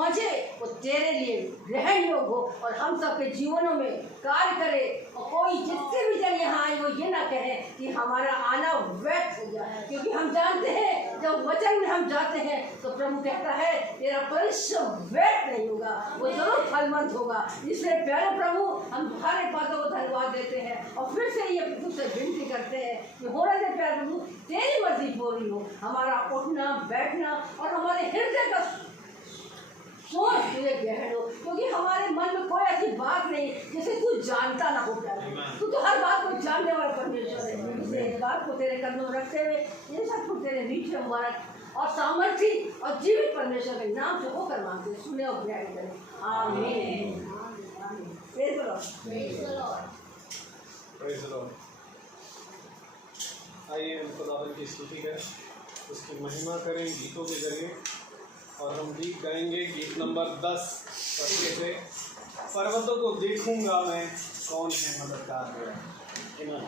पहुँचे वो तेरे लिए ग्रहण योग हो और हम सबके जीवनों में कार्य करे। और कोई जिससे भी जन यहाँ आए वो ये ना कहे कि हमारा आना व्यर्थ हो गया, क्योंकि हम जानते हैं जब वचन में हम जाते हैं तो प्रभु कहता है तेरा परिश्रम व्यर्थ नहीं होगा, वो जरूर फलवंत होगा। इसलिए प्यारे प्रभु हम तुम्हारे बातों को धन्यवाद देते हैं और फिर से ये तुझसे विनती करते हैं कि होने दे प्यारे प्रभु, तेरी मर्जी पूरी हो। हमारा उठना बैठना और हमारे हृदय का सोच तुझे ग्रहण हो, क्योंकि हमारे मन में कोई ऐसी बात नहीं जिसे तू जानता ना हो जाए। तू तो हर बात को जानने वाला परमेश्वर है। इसलिए इस बात को तेरे कदमों में रखते हुए ये सब कुछ तेरे नीचे मुबारक और सामर्थी और जीवित परमेश्वर के नाम से होकर मांगते, सुने और ग्रहण करें। आमीन। Praise the Lord. Praise the Lord. Praise the Lord. आइए हम खुदावंद की स्तुति करें, उसकी महिमा करें गीतों के जरिए। और हम गीत गाएंगे, गीत नंबर 10 से पर्वतों को देखूंगा मैं, कौन है मददगार मेरा।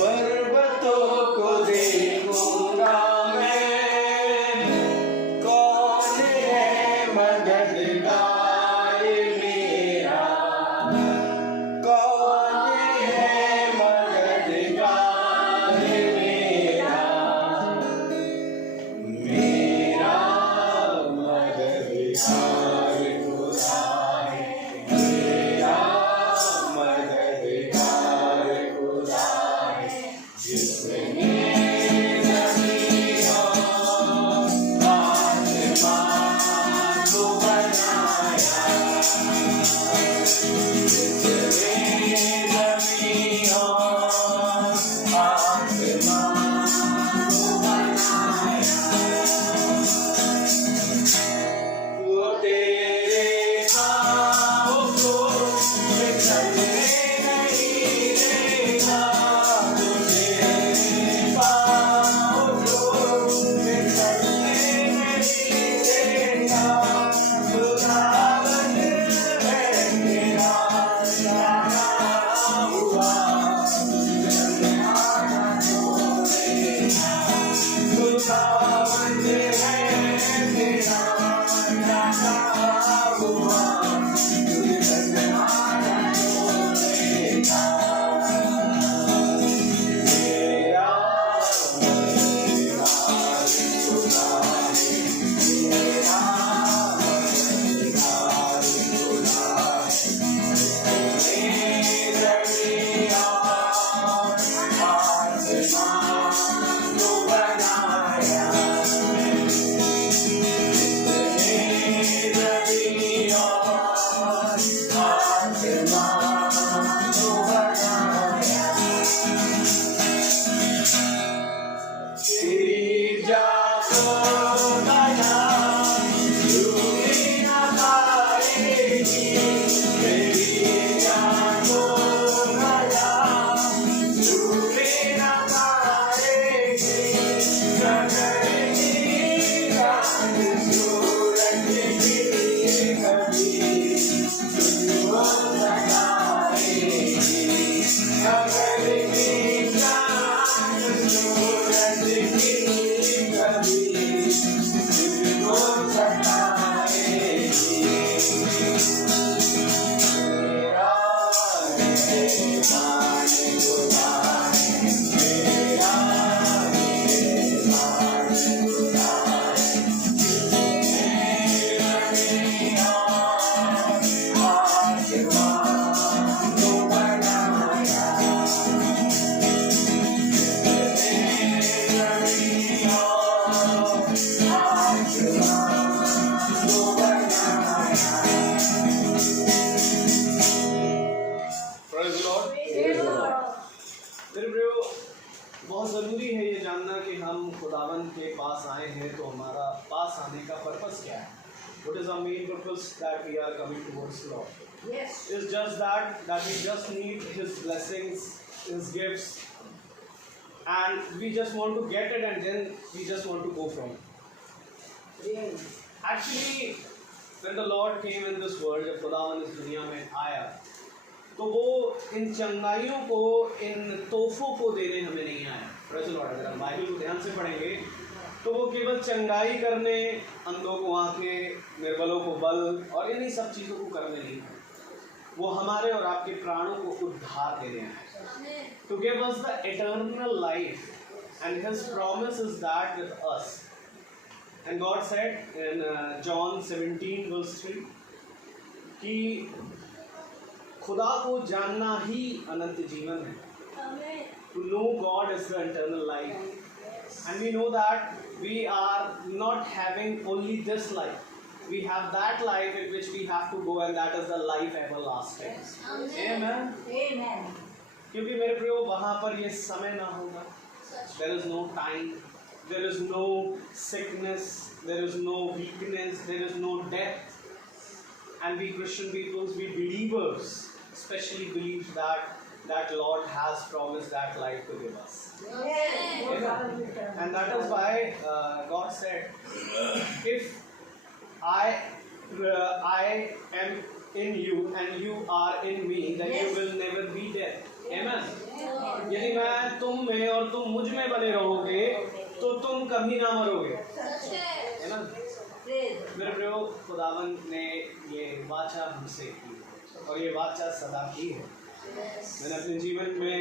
पर्वतों को देखूंगा मैं, कौन है मददगार मेरा, कौन है मददगार मेरा, मेरा मददगार खुदा है, मेरा मददगार खुदा है, जिसने बहुत ज़रूरी है ये जानना कि हम खुदावंद के पास आए हैं तो हमारा पास आने का पर्पस क्या है। What is our main purpose that we are coming towards the Lord? Yes. It's just that we just need His blessings, His gifts, and we just want to get it and then we just want to go from it. Yes. Actually, When the Lord came in this world, जब खुदावन इस दुनिया में आया, तो वो इन चंगाइयों को, इन तोहफों को देने हमें नहीं आया। Praise the Lord। अगर हम बाइबल को ध्यान से पढ़ेंगे तो वो केवल चंगाई करने, अंधों को आंखें, निर्बलों को बल और इन्हीं सब चीज़ों को करने नहीं, वो हमारे और आपके प्राणों को उद्धार देने आए। To give us the eternal life, and His promise is that with us. And God said in John 17 verse 3 कि खुदा को जानना ही अनंत जीवन है। To know God is the eternal life. And we know that we are not having only this life. We have that life in which we have to go, and that is the life everlasting. Amen. Amen. क्योंकि मेरे प्रियो वहाँ पर ये समय ना होगा। There is no time, there is no sickness, there is no weakness, there is no death. And we Christian people, we believers, especially believe that Lord has promised that life to give us. Amen. And that is why God said, if I am in you and you are in me, then you will never be dead. Amen. यदि मैं तुम में और तुम मुझ में बने रहोगे तो तुम कभी ना मरोगे। Amen. मेरे प्रियो, खुदावन ने ये वाचा हमसे की और ये वाचा सदा की है। मैंने अपने जीवन में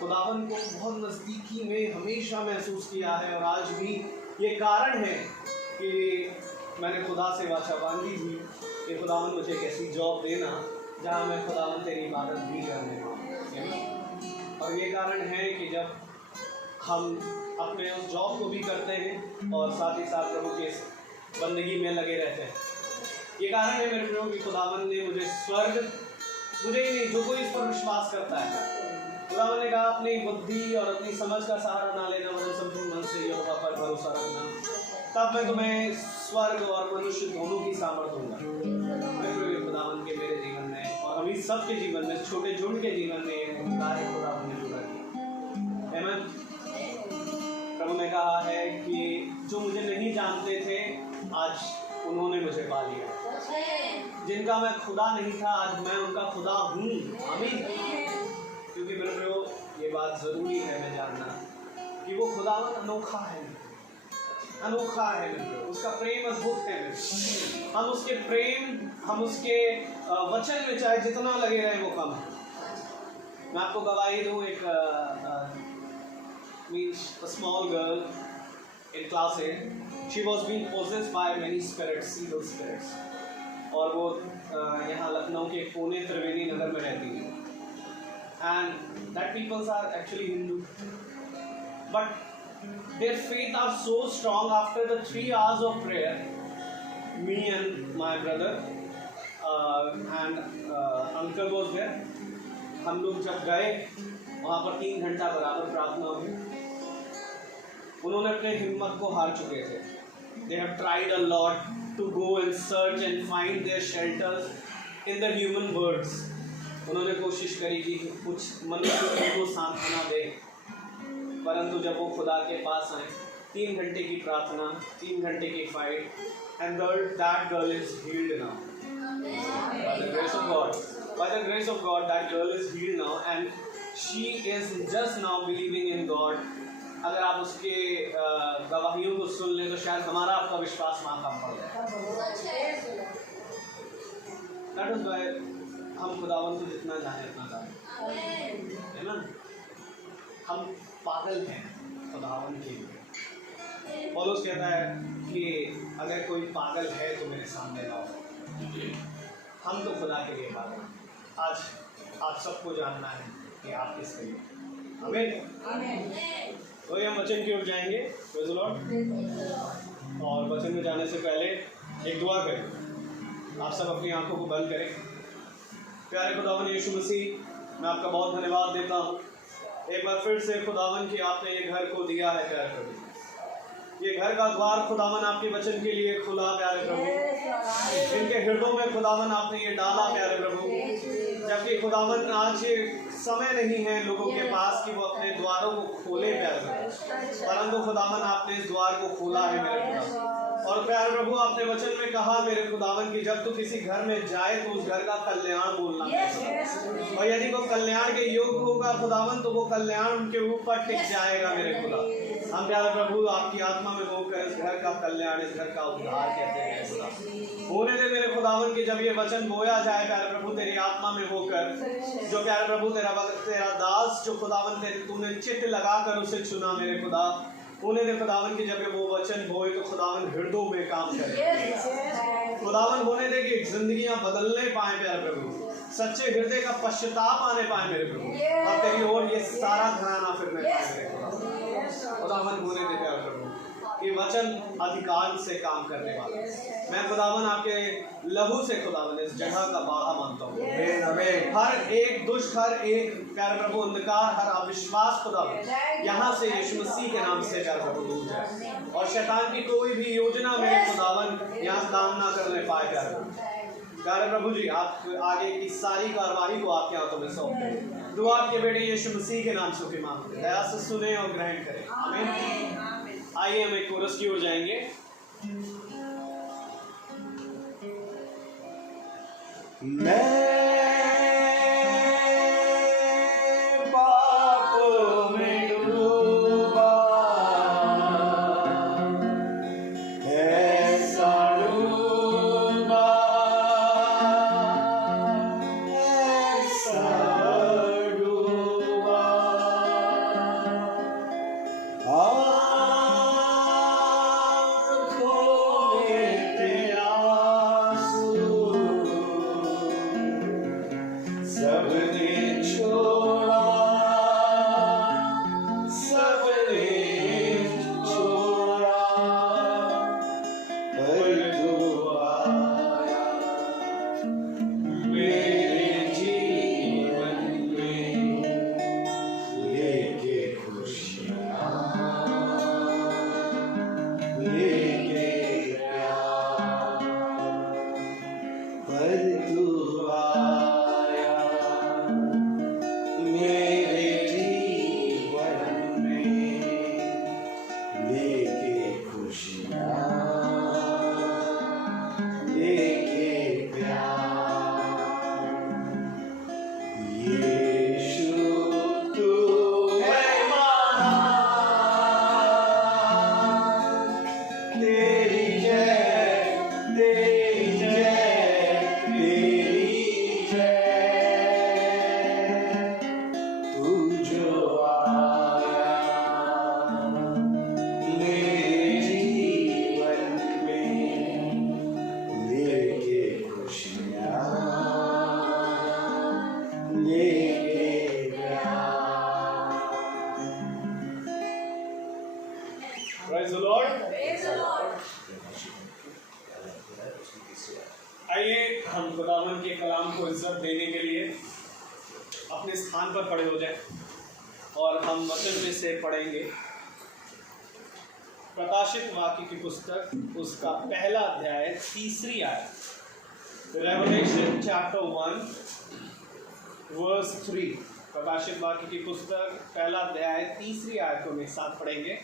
खुदावन को बहुत नज़दीकी में हमेशा महसूस किया है, और आज भी ये कारण है कि मैंने खुदा से वाचा बांधी थी कि खुदावन मुझे एक ऐसी जॉब देना जहाँ मैं खुदावन तेरी इबादत भी करने पाऊँ। और ये कारण है कि जब हम अपने उस जॉब को भी करते हैं और साथ ही साथ प्रभु के बंदगी में लगे रहते हैं, ये कारण है मेरे प्रभु कि खुदावन ने मुझे स्वर्ग, मुझे ही नहीं, जो कोई इस पर विश्वास करता है, खुदावन ने कहा अपनी बुद्धि और अपनी समझ का सहारा ना लेना, मतलब संपूर्ण मन से यहोवा पर भरोसा रखना, तब मैं तुम्हें स्वर्ग और मनुष्य दोनों की सामर्थ दूंगा। मेरे प्रभु खुदावन के मेरे जीवन में और हम इस सब के जीवन में, छोटे झुंड के जीवन में कार्य खुदावन ने पूरा किया। आमीन। प्रभु ने कहा है कि जो मुझे नहीं जानते थे आज उन्होंने मुझे पा लिया, जिनका मैं खुदा नहीं था आज मैं उनका खुदा हूँ। आमीन। क्योंकि मेरे प्रभु ये बात ज़रूरी है मैं जानना कि वो खुदावन अनोखा है, अनोखा है मेरे प्रभु, उसका प्रेम अद्भुत है मेरे। हम उसके प्रेम, हम उसके वचन में चाहे जितना लगे रहे वो कम है। मैं आपको गवाही दूँ, एक means a small girl in class 8, she was being possessed by many spirits, evil spirits, और वो यहाँ लखनऊ के पुणे त्रिवेणी नगर में रहती है, and that people are actually Hindu, but their faith are so strong. After the 3 hours of prayer, me and my brother and uncle was there, हम लोग जब गए वहाँ पर 3 घंटा बराबर प्रार्थना हुई। उन्होंने अपने हिम्मत को हार चुके थे। They have tried a lot to go and search and find their shelters in the human words. उन्होंने कोशिश करी कि कुछ मनुष्य को सांत्वना दे, परंतु जब वो खुदा के पास आए, 3 घंटे की प्रार्थना, 3 घंटे की fight, and that girl is healed now. By the grace of God, by the grace of God, that girl is healed now, and she is just now believing in God. अगर आप उसके गवाहियों को सुन लें तो शायद हमारा आपका विश्वास वहाँ कम पड़ जाए। That is why हम खुदावन को जितना जाने उतना जाने, है ना? हम पागल हैं खुदावन के लिए। पौलुस कहता है कि अगर कोई पागल है तो मेरे सामने लाओ। हम तो खुदा के लिए पागल। आज आप सबको जानना है कि आप किसके लिए। आमीन। तो ये हम वचन की ओर जाएंगे, प्रेज़ द लॉर्ड। और वचन में जाने से पहले एक दुआ करें। आप सब अपनी आंखों को बंद करें। प्यारे खुदावन यीशु मसीह, मैं आपका बहुत धन्यवाद देता हूँ एक बार फिर से खुदावन कि आपने ये घर को दिया है प्यारे प्रभु। ये घर का द्वार खुदावन आपके वचन के लिए खुला प्यारे प्रभु। इनके हृदयों में खुदावन आपने ये डाला प्यारे प्रभु, जबकि खुदावन आज समय नहीं है लोगों के पास कि वो अपने द्वारों को खोले प्यारे प्रभु, परंतु खुदावन आपने इस द्वार को खोला है मेरे खुदा। और प्यारे प्रभु, आपने वचन में कहा मेरे खुदावन की जब तू किसी घर में जाए तो उस घर का कल्याण बोलना, और यदि वो कल्याण के योग्य होगा खुदावन तो वो कल्याण उनके ऊपर टिक जाएगा मेरे खुदा। हम प्यारे प्रभु आपकी आत्मा में होकर इस घर का कल्याण, इस घर का उद्धार कहते हैं खुदा। होने दे मेरे खुदावन की जब ये वचन बोया जाए प्यारे प्रभु तेरी आत्मा में होकर, जो प्यारे प्रभु तेरा दास जो खुदावन तूने चित्त लगाकर उसे चुना मेरे खुदा, उन्हें दे खुदावन की जब वो वचन बोए तो खुदावन हृदयों में काम करे खुदावन। होने दे कि जिंदगियां बदलने पाए प्यारे प्रभु, सच्चे हृदय का पश्चाताप आने पाए मेरे प्रभु, और तेरी ओर ये सारा घराना फिरने पाए मेरे खुदावन। होने दे प्यारे प्रभु ये वचन अधिकार से काम करने वाला, मैं खुदावन आपके लहू से खुदावन इस जगह का बाहा मानता हूँ। हर एक दुष्ट, हर एक प्यारे प्रभु अंधकार, हर अविश्वास खुदावन यहाँ से यीशु मसीह के नाम से प्यारे प्रभु दूर जाए, और शैतान की कोई भी योजना मेरे खुदावन यहाँ काम ना करने पाए प्यारे प्रभु। प्यारे प्रभु जी आप आगे की सारी कार्रवाई को आपके हाथों में सौंपते हैं। दुआ आपके बेटे यीशु मसीह के नाम से मांगते हैं, दया से सुने और ग्रहण करें, आमीन। आइए हम एक कोरस की ओर जाएंगे। मैं पाप में डूबा ऐसा डूबा, ऐसा डूबा, Praise the Lord. आइए हम खुदावन के कलाम को इज्जत देने के लिए अपने स्थान पर खड़े हो जाएं और हम वचन में से पढ़ेंगे प्रकाशित वाक्य की पुस्तक, उसका पहला अध्याय 3री आयत, रेवलेशन चैप्टर 1 वर्स 3। प्रकाशित वाक्य की पुस्तक पहला अध्याय 3री आयत को एक साथ पढ़ेंगे।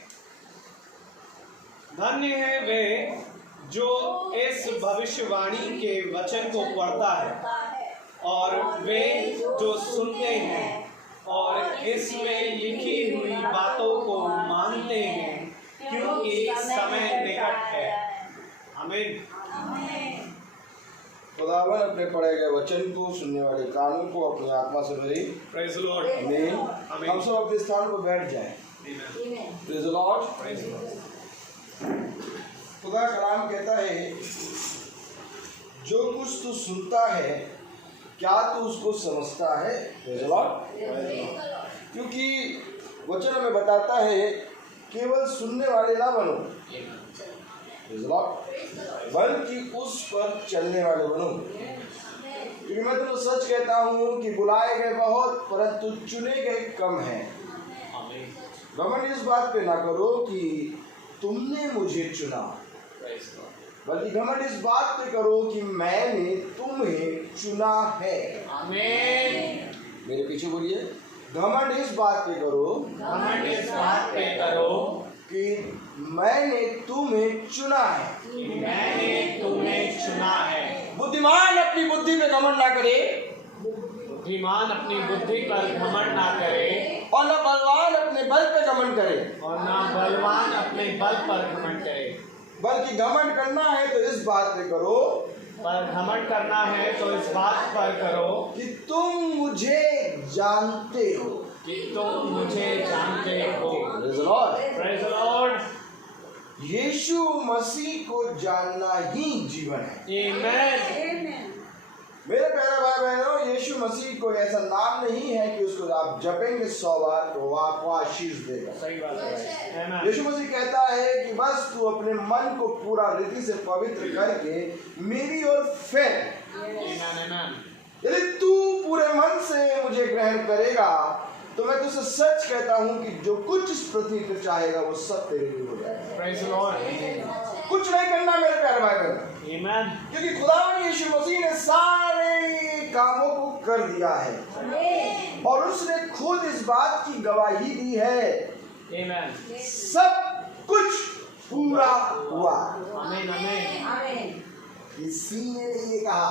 धन्य है वे जो इस भविष्यवाणी के वचन को पढ़ता है और वे जो सुनते हैं और इसमें लिखी हुई बातों को मानते हैं, क्योंकि समय निकट है। आमीन। खुदावन अपने पढ़े गए वचन को सुनने वाले कानों को अपनी आत्मा से भरे। Praise the Lord. आमीन। हम सब अपने स्थान पर बैठ जाएं। Praise the Lord. खुदा कलाम कहता है, जो कुछ तू सुनता है क्या तू उसको समझता है? Praise the Lord. क्योंकि वचन हमें बताता है केवल सुनने वाले ना बनो, प्रेज़ द लॉर्ड, बल्कि उस पर चलने वाले बनो। क्योंकि मैं तुम्हें सच कहता हूँ कि बुलाए गए बहुत परंतु चुने गए कम हैं। घमंड इस बात पे ना करो कि तुमने मुझे चुना, बल्कि घमंड इस बात पे करो कि मैंने तुम्हें चुना है। आमीन। मेरे पीछे बोलिए, घमंड इस बात पे करो, घमंड इस बात पे करो कि मैंने तुम्हें चुना है। मैंने तुम्हें चुना है। बुद्धिमान अपनी बुद्धि पे घमंड ना करे, बुद्धिमान अपनी बुद्धि पर घमंड ना करे, और न बलवान अपने बल पे घमंड करे, और ना बलवान अपने बल पर घमंड करे। बल्कि घमंड करना है तो इस बात पे करो, पर घमंड करना है तो इस बात पर करो कि तुम मुझे जानते हो। कि तुम मुझे जानते हो। Praise the Lord। Praise the Lord। यीशु मसीह को जानना ही जीवन है। Amen। मेरे प्यारे भाई बहनों, यीशु मसीह कोई ऐसा नाम नहीं है कि उसको आप जपेंगे 100 बार तो वो आपको आशीष देगा। सही बात है। Amen। यीशु मसीह कहता है कि बस तू अपने मन को पूरा रीति से पवित्र करके मेरी ओर फेर। Amen। यदि तू पूरे मन से मुझे ग्रहण करेगा तो मैं तुझसे सच कहता हूँ कि जो कुछ इस पृथ्वी पर चाहेगा वो सब तेरे लिए हो जाएगा। Praise the Lord। कुछ नहीं करना मेरे प्यारे भाई बहन, Amen। क्योंकि खुदावन यीशु मसीह ने सारे कामों को कर दिया है और उसने खुद इस बात की गवाही दी है, Amen। सब कुछ पूरा हुआ। Amen। Amen। किसी ने ये कहा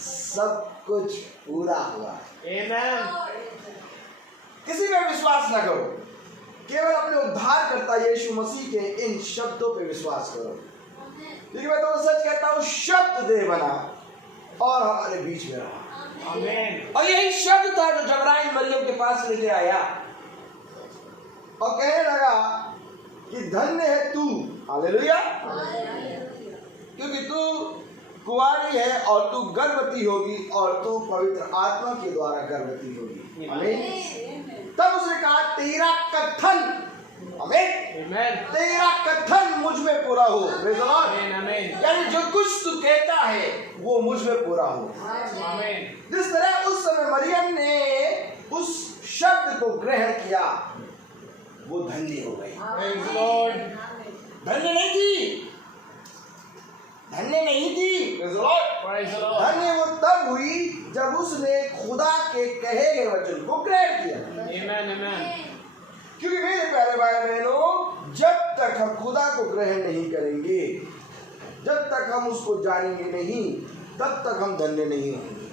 सब कुछ पूरा हुआ। Amen। किसी पे विश्वास न करो, केवल अपने उद्धारकर्ता यीशु मसीह के इन शब्दों पे विश्वास करो। लेकिन मैं तो सच कहता हूँ, शब्द देह बना और हमारे बीच में रहा। Amen। और यही शब्द था जो जबराइल मरियम के पास लेके आया और कहने लगा कि धन्य है तू, हालेलुया, क्योंकि तू कुंवारी है और तू गर्भवती होगी और तू पवित्र आत्मा के द्वारा गर्भवती होगी। आमीन। तब उसने कहा तेरा कथन, आमीन, तेरा कथन मुझ में पूरा हो। Praise the Lord. यानी जो कुछ तू कहता है वो मुझ में पूरा हो। जिस तरह उस समय मरियम ने उस शब्द को ग्रहण किया वो धन्य हो गई। धन्य नहीं थी, धन्य नहीं थी, धन्य वो तब हुई जब उसने खुदा के कहे गए वचन को ग्रहण किया। क्योंकि मेरे प्यारे भाई बहनों, जब तक हम खुदा को ग्रहण नहीं करेंगे, जब तक हम उसको जानेंगे नहीं, तब तक हम धन्य नहीं होंगे।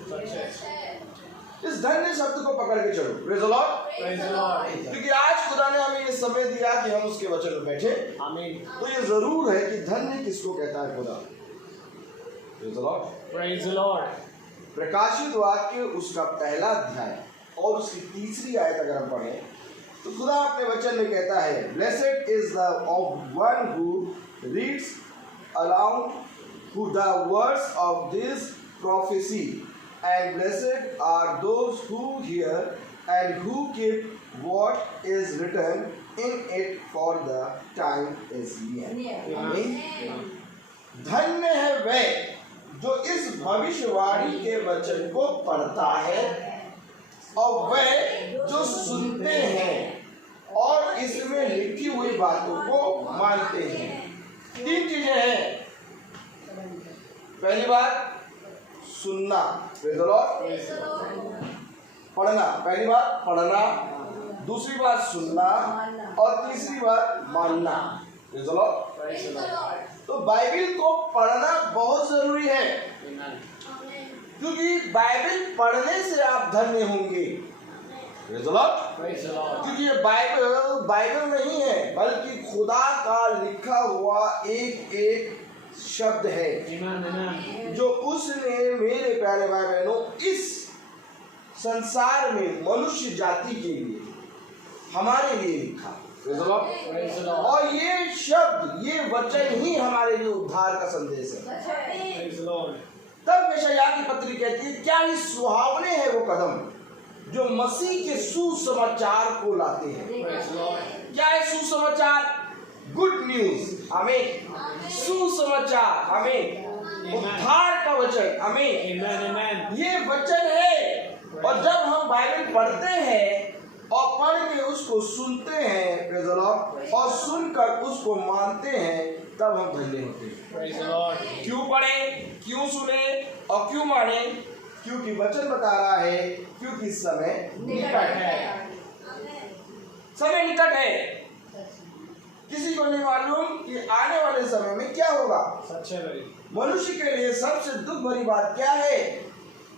इस धन्य शब्द को पकड़ के चलो। Praise the Lord. क्योंकि आज खुदा ने हमें ये समय दिया कि हम उसके वचन में बैठे। तो ये जरूर है कि धन्य किसको कहता है खुदा। Praise the Lord। प्रकाशित वाक्य उसका पहला अध्याय और उसकी तीसरी आयत अगर हम पढ़ें तो खुदा अपने वचन में कहता है, blessed is the one who reads allowed who the words of this prophecy, and blessed are those who hear and who keep what is written in it, for the time is near। आमीन। धन्य है वह जो इस भविष्यवाणी के वचन को पढ़ता है और वह जो सुनते हैं और इसमें लिखी हुई बातों को मानते हैं। 3 चीजें हैं। पहली बात सुनना, पढ़ना। पहली बात पढ़ना, दूसरी बात सुनना और तीसरी बात मानना। तो बाइबिल को पढ़ना बहुत जरूरी है, क्योंकि बाइबिल पढ़ने से आप धन्य होंगे। क्योंकि ये बाइबिल नहीं है, बल्कि खुदा का लिखा हुआ एक एक शब्द है जो उसने मेरे प्यारे भाई बहनों इस संसार में मनुष्य जाति के लिए, हमारे लिए लिखा। और ये शब्द, ये वचन ही हमारे लिए उद्धार का संदेश है। तब यशायाह की पत्री कहती है, क्या ही सुहावने हैं वो कदम जो मसीह के सुसमाचार को लाते हैं। क्या है सुसमाचार? Good news. आमीन। सुसमाचार, आमीन। उद्धार का वचन, आमीन। ये वचन है। और जब हम बाइबल पढ़ते हैं और पढ़ के उसको सुनते हैं, प्रेज़ द लॉर्ड, और सुनकर उसको मानते हैं, तब हम धन्य होते हैं। Praise the Lord. क्यों पढ़े, क्यों सुने और क्यों माने? क्योंकि वचन बता रहा है, क्योंकि समय निकट है। समय निकट है। किसी को नहीं मालूम कि आने वाले समय में क्या होगा। सच है भाई। मनुष्य के लिए सबसे दुख भरी बात क्या है?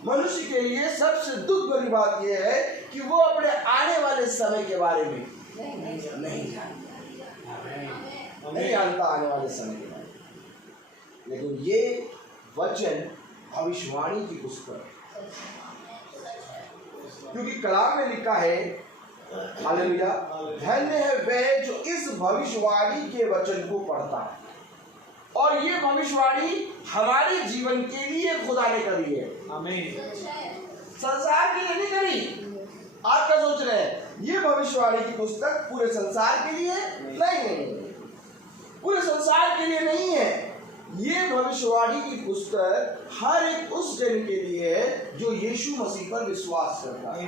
मनुष्य के लिए सबसे दुख भरी बात यह है कि वो अपने आने वाले समय के बारे में नहीं जानता आने वाले समय के बारे में। लेकिन ये वचन भविष्यवाणी की पुस्तक, क्योंकि कलाम में लिखा है, हालेलुया, धन्य है वह जो इस भविष्यवाणी के वचन को पढ़ता है। और ये भविष्यवाणी हमारे जीवन के लिए खुदा ने करी है, आमीन। संसार के लिए नहीं करी। आप क्या सोच रहे हैं? ये भविष्यवाणी की पुस्तक पूरे संसार के लिए नहीं, पूरे संसार के लिए नहीं है। ये भविष्यवाणी की पुस्तक हर एक उस जन के लिए है जो यीशु मसीह पर विश्वास करता है।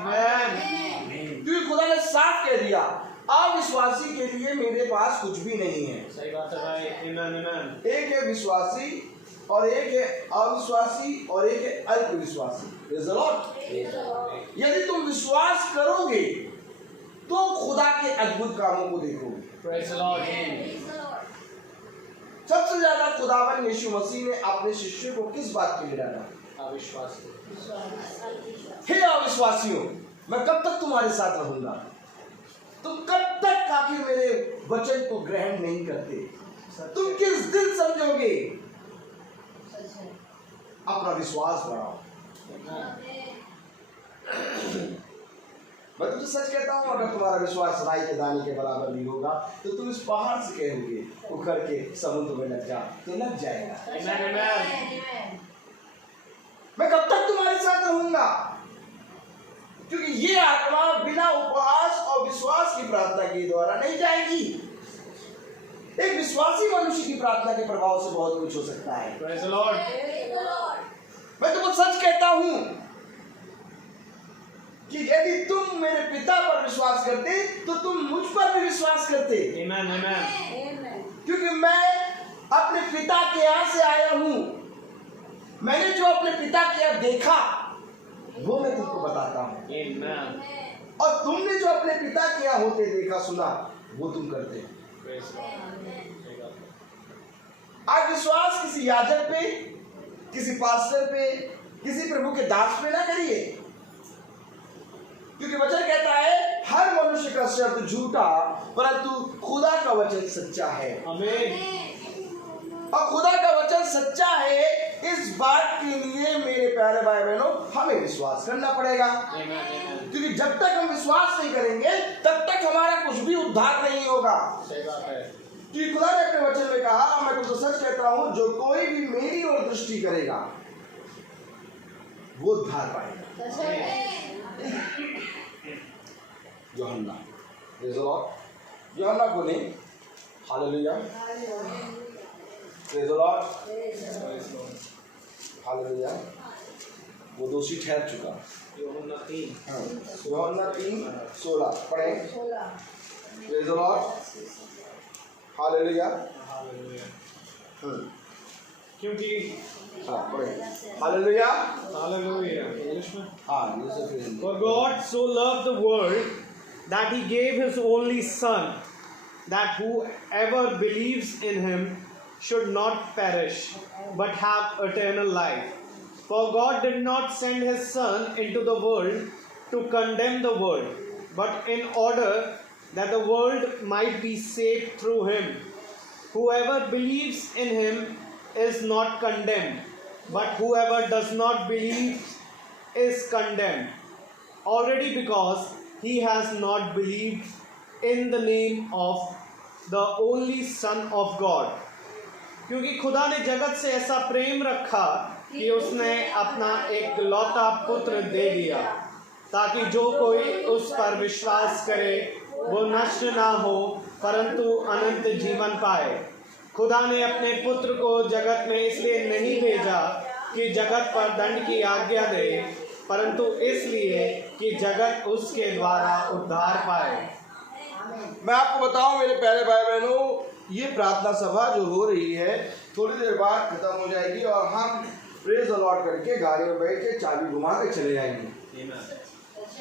क्योंकि खुदा ने साफ कह दिया, अविश्वासी के लिए मेरे पास कुछ भी नहीं है। सही बात है भाई। आमीन। एक है विश्वासी और एक है अविश्वासी और एक है अल्पविश्वासी। Praise the Lord. यदि तुम विश्वास करोगे तो खुदा के अद्भुत कामों को देखोगे। Praise the Lord. सबसे ज्यादा खुदावन यीशु मसीह ने अपने शिष्यों को किस बात के लिए डाला? अविश्वास। हे अविश्वासियों, मैं कब तक तुम्हारे साथ रहूंगा? तुम कब तक आखिर मेरे वचन को ग्रहण नहीं करते? तुम किस दिन समझोगे? अपना विश्वास बढ़ाओ। मैं तुमसे सच कहता हूँ, अगर तुम्हारा विश्वास राई के दाने के बराबर भी होगा तो तुम इस पहाड़ से कहोगे उखड़ के समुद्र में लग जा, तो लग जाएगा। मैं कब तक तुम्हारे साथ रहूंगा? क्योंकि ये आत्मा बिना उपवास और विश्वास की प्रार्थना के द्वारा नहीं जाएगी। एक विश्वासी मनुष्य की प्रार्थना के प्रभाव से बहुत कुछ हो सकता है। Praise the Lord. मैं तुमको सच कहता हूं कि यदि तुम मेरे पिता पर विश्वास करते तो तुम मुझ पर भी विश्वास करते। क्योंकि मैं अपने पिता के यहाँ से आया हूं। मैंने जो अपने पिता के यहाँ देखा वो मैं तुमको बताता हूं, और तुमने जो अपने पिता के यहाँ होते देखा सुना वो तुम करते हो। आज विश्वास किसी याजक पे, किसी पास्टर पे, किसी प्रभु के दास पे ना करिए, क्योंकि वचन कहता है हर मनुष्य का शब्द झूठा परंतु खुदा का वचन सच्चा है। आमीन। और खुदा का वचन सच्चा है, इस बात के लिए मेरे प्यारे भाई बहनों हमें विश्वास करना पड़ेगा। क्योंकि जब तक हम विश्वास नहीं करेंगे तब तक हमारा कुछ भी उद्धार नहीं होगा। सही बात है। क्योंकि खुदा ने अपने वचन में कहा, मैं तुमको सच कहता हूं, जो कोई भी मेरी ओर दृष्टि करेगा वो उद्धार पाएगा। यूहन्ना, यूहन्ना को नहीं, hallelujah, praise the Lord, hallelujah, वो दोषी ठहर चुका। यूहन्ना 3:16 पढ़ें। Praise the Lord, hallelujah. क्योंकि हालेलुया, हालेलुया इंग्लिश में, For For God so loved the world that he gave his only son, that whoever believes in him should not perish but have eternal life. For God did not send his son into the world to condemn the world, but in order that the world might be saved through him. Whoever believes in him is not condemned, but whoever does not believe is condemned already, because he has not believed in the name of the only Son of God. क्योंकि खुदा ने जगत से ऐसा प्रेम रखा कि उसने अपना एक लौता पुत्र दे दिया, ताकि जो कोई उस पर विश्वास करे वो नष्ट ना हो परंतु अनंत जीवन पाए। खुदा ने अपने पुत्र को जगत में इसलिए नहीं भेजा कि जगत पर दंड की आज्ञा दे, परंतु इसलिए कि जगत उसके द्वारा उद्धार पाए। मैं आपको बताऊं मेरे प्यारे भाई बहनों, ये प्रार्थना सभा जो हो रही है थोड़ी देर बाद खत्म हो जाएगी और हम प्रेज द लॉर्ड करके गाड़ी में बैठ के चाबी घुमा के चले जाएंगे।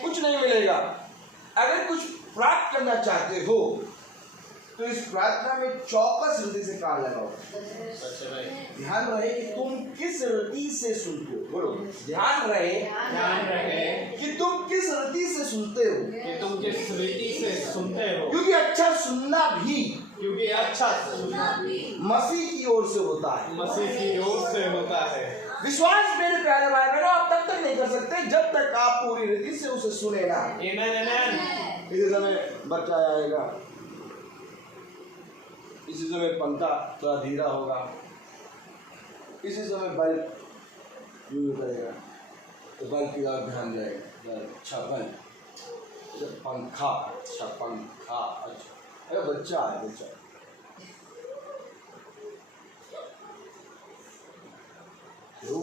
कुछ नहीं मिलेगा। अगर कुछ प्राप्त करना चाहते हो तो इस प्रार्थना में चौकस हृदय से कान लगाओ। सच है भाई। ध्यान रहे कि तुम किस रीति से सुनते हो। बोलो, ध्यान रहे कि तुम किस रीति से सुनते हो, कि तुम किस रीति से सुनते हो, क्योंकि अच्छा सुनना भी क्योंकि अच्छा सुनना मसीह की ओर से होता है। मसीह की ओर से होता है। विश्वास मेरे प्यारे भाई बहनों आप तब तक नहीं कर सकते जब तक आप पूरी रीति से उसे सुने ना। आमीन आमीन। इसी समय बच्चा आएगा, इसी समय पंखा थोड़ा धीरा होगा, इसी समय बल्ब यूज करेगा तो बल्ब की ओर ध्यान जाएगा। अच्छा बल्ब, पंखा, अच्छा पंखा, अच्छा अरे बच्चा है बच्चा। हेलो,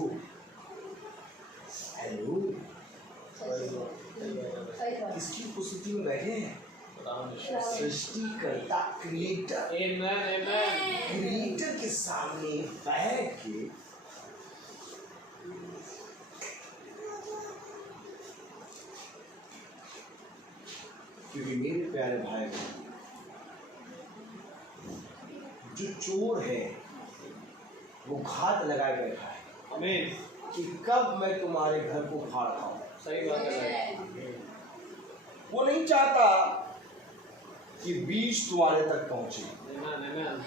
किसकी उपस्थिति में बैठे हैं? सृष्टिकर्ता, क्रिएटर, आमीन आमीन। क्रिएटर के सामने बैठ के क्योंकि मेरे प्यारे भाई जो चोर है वो घात लगाए बैठा है आमीन। कि कब मैं तुम्हारे घर को फाड़ खाऊं। सही बात है भाई। वो नहीं चाहता कि बीज तुम्हारे तक पहुंचे, आमीन आमीन।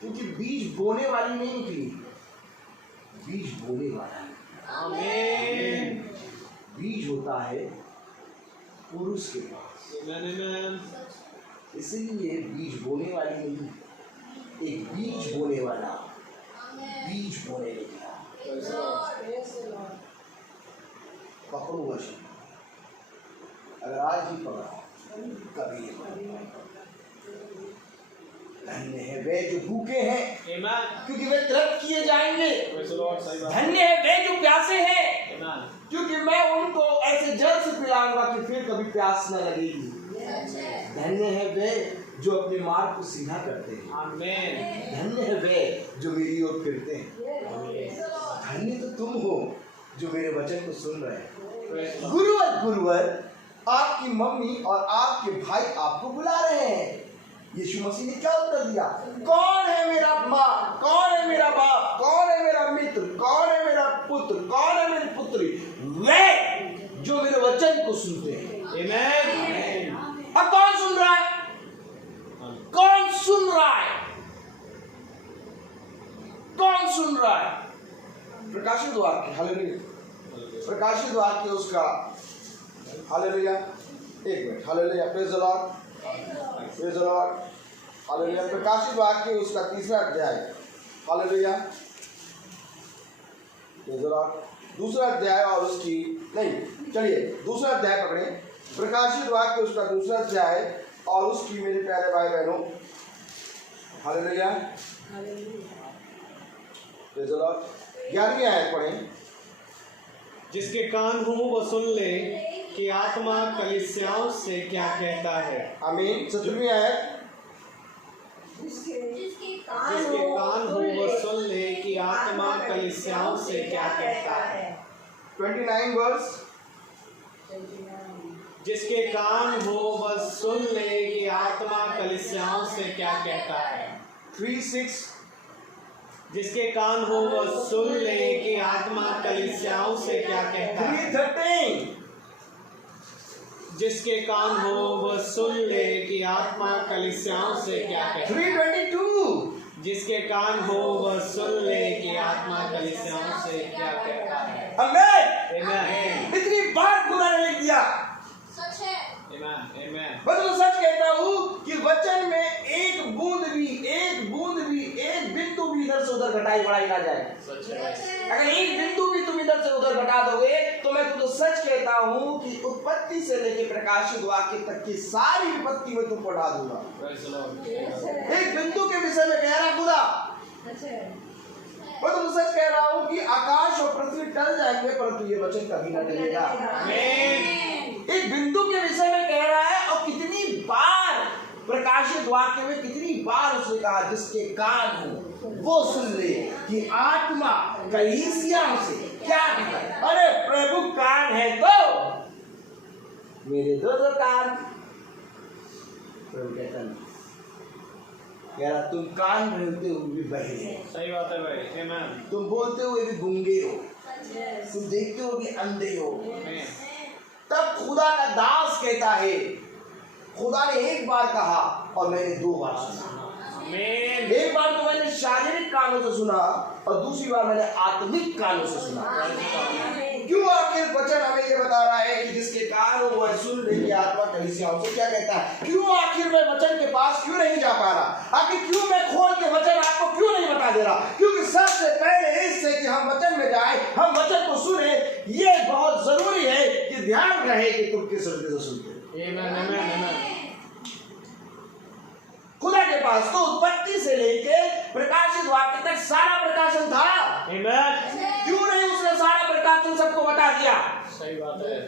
क्योंकि बीज बोने वाली नहीं निकली, बीज बोने वाला है। आमीन। बीज होता है पुरुष के पास, आमीन आमीन। इसलिए बीज बोने वाली नहीं, एक बीज बोने वाला बीज बोने निकला। पकड़ो वश, अगर आज ही पकड़ा कभी धन्य है वे जो भूखे हैं आमीन। क्योंकि वे तृप्त किए जाएंगे। Praise the Lord. सही बात। धन्य है वे जो प्यासे हैं आमीन। क्योंकि मैं उनको ऐसे जल से पिलाऊंगा कि फिर कभी प्यास न लगेगी। धन्य है वे जो अपने मार्ग को सीधा करते हैं। आमीन। धन्य है वे जो मेरी ओर फिरते हैं। धन्य तो तुम हो जो मेरे वचन को सुन रहे हैं। गुरुवर गुरुवर आपकी मम्मी और आपके भाई आपको बुला रहे हैं। यीशु मसीह ने क्या उत्तर दिया? कौन है मेरा माँ, कौन है मेरा बाप, कौन है मेरा मित्र, कौन है मेरा पुत्र, कौन है मेरी पुत्री? वे जो मेरे वचन को सुनते हैं। आमीन। अब कौन सुन रहा है? कौन सुन रहा है? कौन सुन रहा है? प्रकाशित वाक्य, हालेलुया। प्रकाशित वाक्य उसका, हालेलुया। एक minute, hallelujah. Praise the Lord, praise the Lord, hallelujah. प्रकाशित वाक्य उसका 3रा अध्याय, हालेलुया। Praise the Lord. 2रा अध्याय और उसकी नहीं, चलिए 2रा अध्याय पकड़े। प्रकाशित वाक्य उसका 2रा अध्याय और उसकी मेरे प्यारे भाई बहनों, हालेलुया। Praise the Lord. 11वीं आयत पढ़ें। जिसके कान हो वो सुन ले कि आत्मा कलीसियाओं से क्या कहता है। आमीन। 17वीं आयत। जिसके कान हो वो सुन ले कि आत्मा कलीसियाओं से क्या कहता है। 29 वर्स। जिसके कान हो वह सुन ले कि आत्मा कलीसियाओं से क्या कहता है। 3:6। जिसके कान हो वह सुन ले कि आत्मा कलीसियाओं से क्या कहता है। 3:13। जिसके कान हो वह सुन ले कि आत्मा कलीसियाओं से क्या कहता है। 3:22। जिसके कान हो वह सुन ले कि आत्मा कलीसियाओं से क्या कहता है। आमीन। आमीन। इतनी बार खुदा ने लिख दिया। सच है। आमीन आमीन। मैं तो सच कहता हूँ कि वचन में एक बूंद भी, एक बिंदु भी इधर से उधर घटाई बढ़ाई ना जाए। सच है। अगर एक बिंदु भी तुम इधर से उधर घटा दोगे तो मैं तुझे सच कहता हूँ कि उत्पत्ति से लेकर प्रकाशित वाक्य तक की सारी विपत्ति में तुमको ढा दूंगा। Praise the Lord. एक बिंदु के विषय में कह रहा खुदा, मैं तो सच कह रहा हूँ कि आकाश और पृथ्वी टल जाएंगे परंतु ये वचन कभी न टलेगा। आमीन। एक बिंदु के विषय में कह रहा है और कितनी बार प्रकाशित वाक्य में कितनी बार उसने कहा जिसके कान हो वो सुन ले कि आत्मा कलीसियाओं से क्या कहता है। अरे प्रभु कान है तो मेरे दो कान, प्रभु कहता नहीं, कह रहा तुम कान रहते हुए भी बहरे, सही बात है भाई, आमेन। तुम बोलते हुए भी गूंगे हो, तुम देखते हुए भी अंधे हो। तब खुदा का दास कहता है, खुदा ने एक बार कहा और मैंने 2 बार सुना। आमेन। एक बार तो मैंने शारीरिक कानों से सुना और दूसरी बार मैंने आत्मिक कानों से सुना। क्यों आखिर वचन हमें ये बता रहा है कि जिसके कान हो वह सुन ले कि आत्मा कलीसियाओं से क्या कहता है? क्यों आखिर मैं वचन के पास क्यों नहीं जा पा रहा? आखिर क्यों मैं खोल के वचन आपको क्यों नहीं बता दे रहा? क्योंकि सबसे पहले इससे कि हम वचन में जाए, हम वचन को सुने, ये बहुत जरूरी है कि ध्यान रहे कि तुम किस तरीके से सुनते हो। आमेन, आमेन, आमेन। खुदा के पास तो उत्पत्ति से लेके प्रकाशित वाक्य तक सारा प्रकाशन था। आमेन। क्यों नहीं उसने सारा प्रकाशन सबको बता दिया? सही बात है।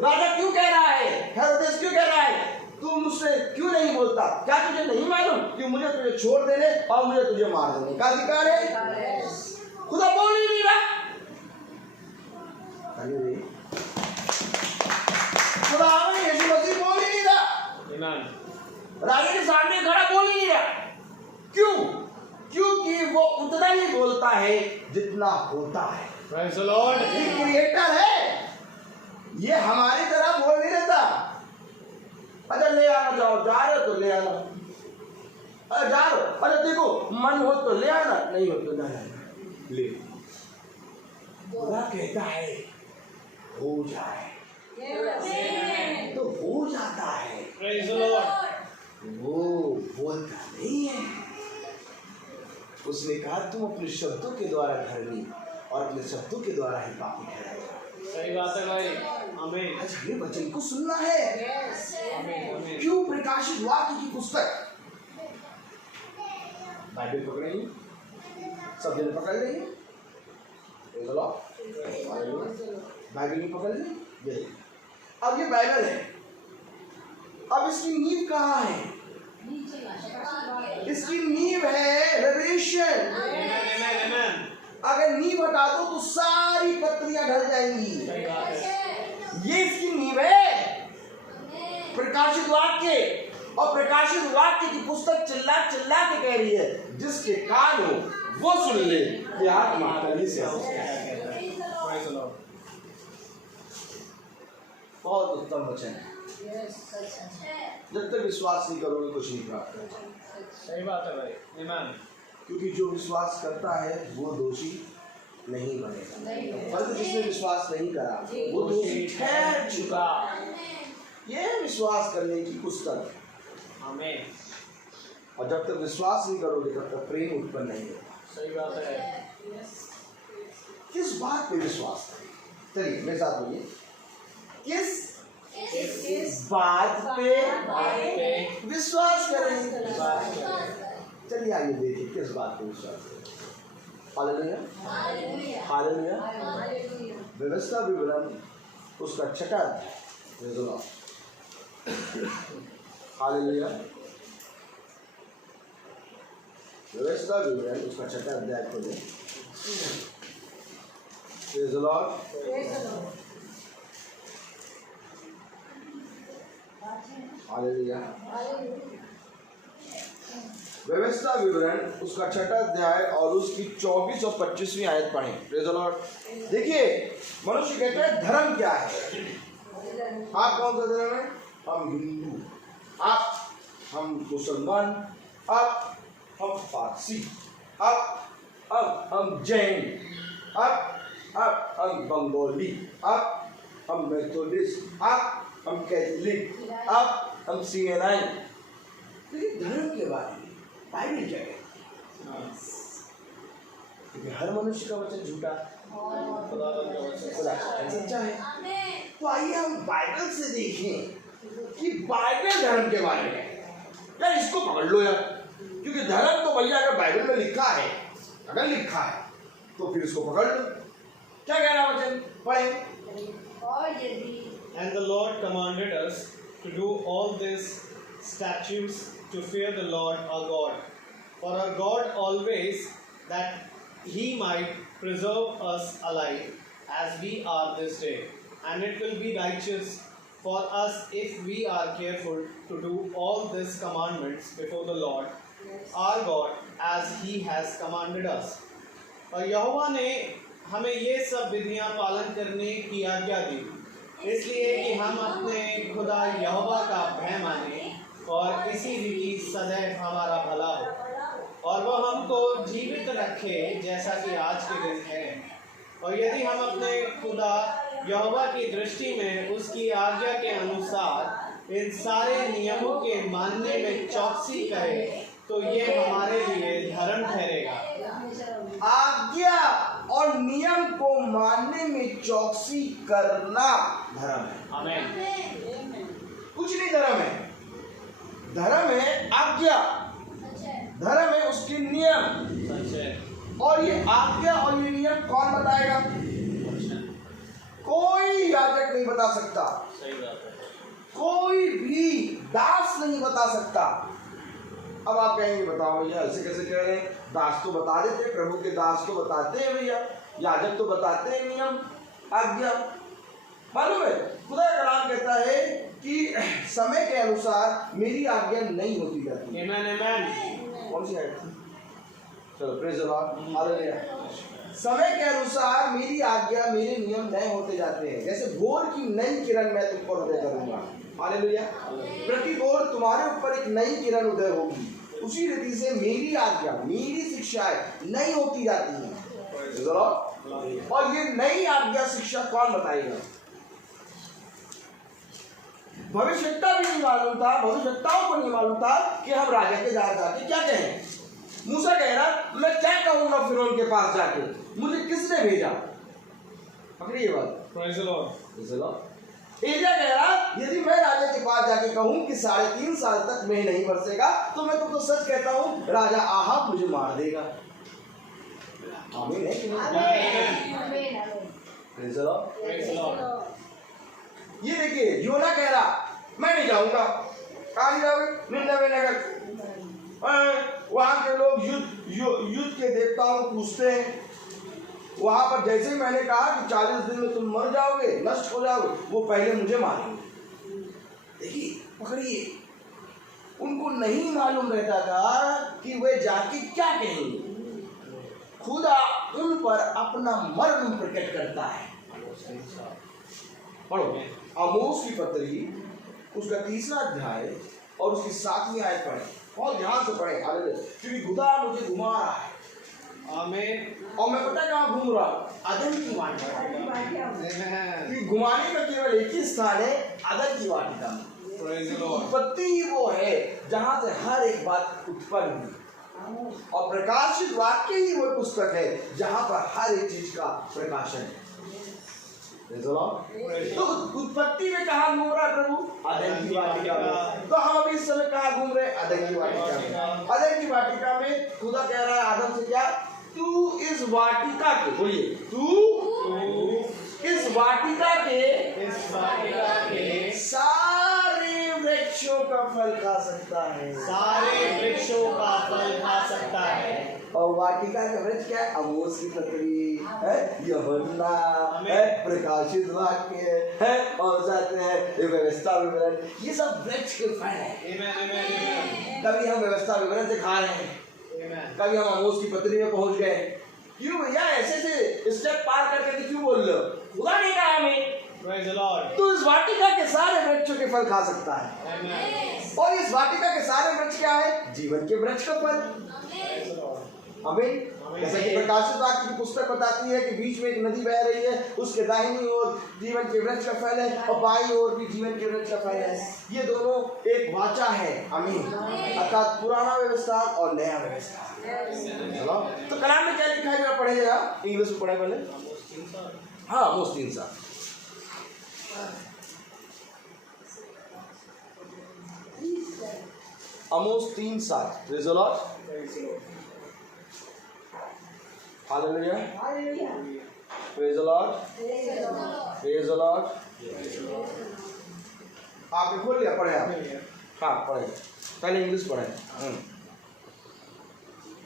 राजा क्यों कह रहा है, हेरोदेस क्यों कह रहा है, तू मुझसे क्यों नहीं बोलता? क्या तुझे नहीं मालूम कि मुझे तुझे छोड़ देने और मुझे तुझे मार देने का अधिकार है? खुदा बोल ही नहीं रहा। खुदा यीशु मसीह बोल ही नहीं रहा। आमेन। राजा के सामने खड़ा बोल ही नहीं रहा। क्यों? क्योंकि वो उतना ही बोलता है जितना होता है। Praise the Lord. ये क्रिएटर है, ये हमारी तरह बोल नहीं रहता। अच्छा ले आना, जाओ, जा रहे हो तो ले आना, अरे जा रहे हो, अरे देखो मन हो तो ले आना, नहीं हो तो ना आना, ले। खुदा कहता है हो जाए तो हो जाता है। Praise the Lord. वो बोलता नहीं है। उसने कहा तुम अपने शब्दों के द्वारा धर्मी और अपने शब्दों के द्वारा ही पापी ठहराएगा। सही बात है भाई, आमीन। आज हमें वचन को सुनना है। आमीन, आमीन। क्यों? प्रकाशित वाक्य की पुस्तक बाइबल पकड़ रही, सब जन पकड़ रही है, बाइबल भी पकड़ ली। अब ये बाइबल है, अब इसकी नींव कहाँ है? इसकी नींव है रेवलेशन। अगर नींव हटा दो तो सारी पत्रियां ढल जाएंगी। ये इसकी नींव है, प्रकाशित वाक्य। और प्रकाशित वाक्य की पुस्तक चिल्ला चिल्ला के कह रही है जिसके कान हो वो सुन ले कि आत्मा कलीसिया बहुत उत्तम वचन है। जब तक विश्वास नहीं करोगे कुछ नहीं प्राप्त करोगे। सही बात है भाई, आमीन। क्योंकि जो विश्वास करता है वो दोषी नहीं बनेगा, परंतु जिसने विश्वास नहीं करा वो दोषी ठहर चुका। ये विश्वास करने की पुस्तक, आमीन। और जब तक विश्वास नहीं करोगे तब तक प्रेम उत्पन्न नहीं होगा। सही बात है। किस बात पे विश्वास करें? चलिए मेरे साथ बोलिए, किस बात पे विश्वास करें? चलिए आइए देखिए किस बात पे विश्वास करें। Hallelujah, hallelujah. व्यवस्था विवरण उसका 6वां अध्याय, हालेलुया। व्यवस्था विवरण उसका 6वां अध्याय खोलें। Praise the Lord, hallelujah. व्यवस्था विवरण उसका 6वां अध्याय और उसकी 24 और 25वीं आयत पढ़ें। Praise the Lord. देखिए मनुष्य कहता है धर्म क्या है? आप कौन सा धर्म है? हम हिंदू, आप हम मुसलमान, अब हम पारसी, अब हम जैन, अब हम बंगाली, अब हम मेथोडिस्ट, अब हम कैथोलिक, अब हम CNI। लेकिन धर्म के बारे में बाइबल क्या कहती है? क्योंकि हर मनुष्य का वचन झूठा, खुदा का वचन सच्चा है। तो आइए हम बाइबल से देखें कि बाइबल धर्म के बारे में यार इसको पकड़ लो यार, क्योंकि धर्म तो भैया अगर बाइबल में लिखा है, अगर लिखा है तो फिर इसको पकड़ लो। क्या कह रहा वचन? पढ़े। And the Lord commanded us to do all these statutes to fear the Lord our God, for our God always, that He might preserve us alive as we are this day. And it will be righteous for us if we are careful to do all these commandments before the Lord our God as He has commanded us. और यहोवा ने हमें ये सब विधियां पालन करने की आज्ञा दी, इसलिए कि हम अपने खुदा यहोवा का भय माने और इसी रीति सदैव हमारा भला हो, और वह हमको जीवित रखे जैसा कि आज के दिन है। और यदि हम अपने खुदा यहोवा की दृष्टि में उसकी आज्ञा के अनुसार इन सारे नियमों के मानने में चौकसी करें तो ये हमारे लिए धर्म ठहरेगा। आज्ञा और नियम को मानने में चौकसी करना धर्म है। आमीन। कुछ नहीं धर्म है, धर्म है आज्ञा, धर्म है उसके नियम। सच है। और ये आज्ञा और ये नियम कौन बताएगा? कोई याजक नहीं बता सकता, सही बात है। कोई भी दास नहीं बता सकता। अब आप कहेंगे बताओ भैया ऐसे कैसे कह रहे हैं? दास तो बता देते, प्रभु के दास तो बताते हैं भैया, याजक तो बताते हैं नियम आज्ञा। मालूम है खुदा का कलाम कहता है कि समय के अनुसार मेरी आज्ञा नहीं होती जाती। आमीन आमीन। कौन सी आयत? चलो प्रेज़ द लॉर्ड, हालेलुया। समय के अनुसार मेरी आज्ञा मेरे नियम नए होते जाते हैं, जैसे भोर की नई किरण मैं तुम पर उदय करूंगा। हालेलुया। प्रति भोर तुम्हारे ऊपर एक नई किरण उदय होगी, उसी रीति से मेरी आज्ञा मेरी शिक्षाएं नई होती जाती हैं। और ये नई आज्ञा शिक्षा कौन बताएगा? भविष्यता भी नहीं मालूम था, भविष्यताओं को नहीं मालूम था कि हम राजा के जाके क्या कहें। मूसा कह रहा मैं क्या कहूंगा फिरौन के पास जाके, मुझे किसने भेजा? पकड़िए बात। Praise the Lord. एलिया कह रहा यदि मैं राजा के पास जाके कहूं कि 3.5 साल तक मेघ नहीं बरसेगा तो मैं तुमको सच कहता हूं राजा आहाब मुझे मार देगा। आमीन है कि नहीं? Praise the Lord. ये देखिए योना कह रहा मैं नहीं जाऊंगा। कहाँ नहीं जाओगे? निन्नवे नगर। वहां के लोग युद्ध के देवताओं को पूछते हैं। वहां पर जैसे ही मैंने कहा कि 40 दिन में तुम मर जाओगे, नष्ट हो जाओगे, वो पहले मुझे मारेंगे। देखिए पकड़िए, उनको नहीं मालूम रहता था कि वे जाके क्या कहेंगे। खुदा उन पर अपना मर्म प्रकट करता है। पढ़ो आमोस की पत्री उसका 3रा अध्याय और उसकी 7वीं आयत पढ़े, बहुत ध्यान से पढ़े। हालेलुया। क्योंकि खुदा मुझे घुमा रहा है। आमीन। और मैं पता कहाँ घूम रहा हूँ? अदन की वाटिका। क्योंकि घुमाने का केवल एक ही स्थान है, अदन की वाटिका। उत्पत्ति ही वो है जहाँ से हर एक बात उत्पन्न हुई, और प्रकाशित वाक्य ही वो पुस्तक है जहाँ पर हर एक चीज का प्रकाशन है। तो उत्पत्ति में कहाँ घूम रहा है प्रभु? अदन की वाटिका में। तो हम अभी इस समय कहाँ घूम रहे हैं? अदन की वाटिका में। अदन की वाटिका में खुदा कह रहा है आदम से क्या? तू इस वाटिका के, बोलिए तू इस वाटिका के सारे वृक्षों का फल खा सकता है। सारे वृक्षों का फल खा सकता है। और वाटिका का वृक्ष क्या है? आमोस की पत्री है, यूहन्ना है, प्रकाशित वाक्य है, और साथ में व्यवस्था विवरण, ये सब वृक्ष के फल है। कभी हम व्यवस्था विवरण से खा रहे हैं, कभी हम आमोस की पत्री में पहुंच गए। क्यों भैया ऐसे स्टेप पार करके क्यों बोल रहे हो? खुदा नहीं कहा हमें तो इस वाटिका के सारे वृक्षों के फल खा सकता है। और इस वाटिका के सारे वृक्ष क्या है? जीवन के वृक्ष का फल। आमीन। जैसे कि प्रकाशित वाक्य की पुस्तक बताती है कि बीच में एक नदी बह रही है, उसके दाहिनी ओर जीवन के वृक्ष का फल है और बाईं ओर भी जीवन के वृक्ष का फल है। ये दोनों एक वाचा है। आमीन। अर्थात पुराना व्यवस्था और नया व्यवस्था। तो कलाम में क्या लिखा है? जरा पढ़ेगा, इंग्लिश में पढ़े पहले। हाँ, आमोस 3:7। आमोस 3:7। Praise the Lord. Hallelujah. Praise the Lord. Praise the Lord. आपने खोल लिया? पढ़े आप? हाँ पढ़े, पहले इंग्लिश पढ़े।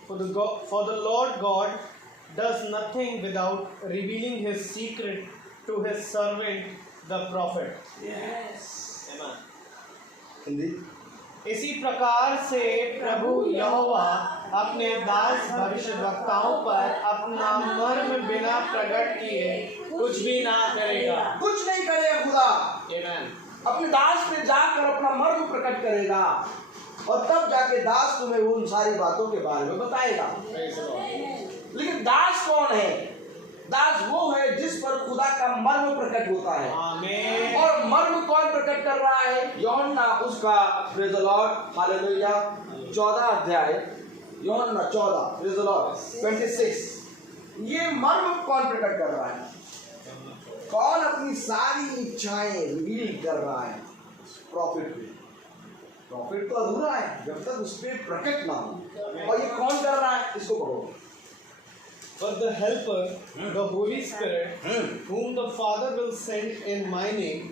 For the Lord God does nothing without revealing His secret to His servant the prophet. Yes. Amen. Hindi इसी प्रकार से प्रभु यहोवा अपने दास भविष्यवक्ताओं पर अपना मर्म बिना प्रकट किए कुछ भी ना करेगा। कुछ नहीं करेगा खुदा। Amen. अपने दास पे जाकर अपना मर्म प्रकट करेगा और तब जाके दास तुम्हें उन सारी बातों के बारे में बताएगा। Praise the Lord. लेकिन दास कौन है? दास वो है जिस पर खुदा का मर्म प्रकट होता है। आमीन। और मर्म कौन प्रकट कर रहा है? यूहन्ना उसका प्रेज़ द लॉर्ड हालेलुया 14 अध्याय यूहन्ना 14 प्रेज़ द लॉर्ड 26 ये मर्म कौन प्रकट कर रहा है? कौन अपनी सारी इच्छाएं रिवील कर रहा है? प्रॉफिट पे। प्रॉफिट तो अधूरा है जब तक उस पर प्रकट ना हो। और ये कौन कर रहा है? इसको पढ़ो। But the Helper, the Holy Spirit, whom the Father will send in my name,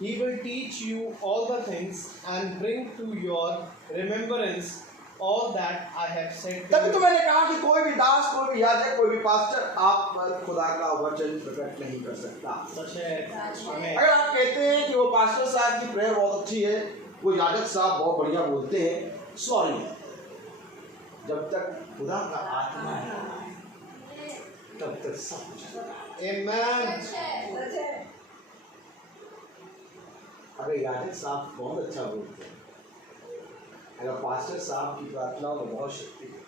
He will teach you all the things and bring to your remembrance all that I have said to तभी तो you. मैंने कहा कि कोई भी दास, कोई भी याजक, कोई भी पास्टर आप पर खुदा का वचन प्रकट नहीं कर सकता। सच है। आमीन। अगर आप कहते हैं कि वो पास्टर साहब की प्रेयर बहुत अच्छी है, वो याजक साहब बहुत बढ़िया बोलते हैं, सॉरी, जब तक खुदा का आत्मा है तब तक सब कुछ। Amen. अगर याजक साहब बहुत अच्छा बोलते हैं, अगर पास्टर साहब की प्रार्थना में बहुत शक्ति है,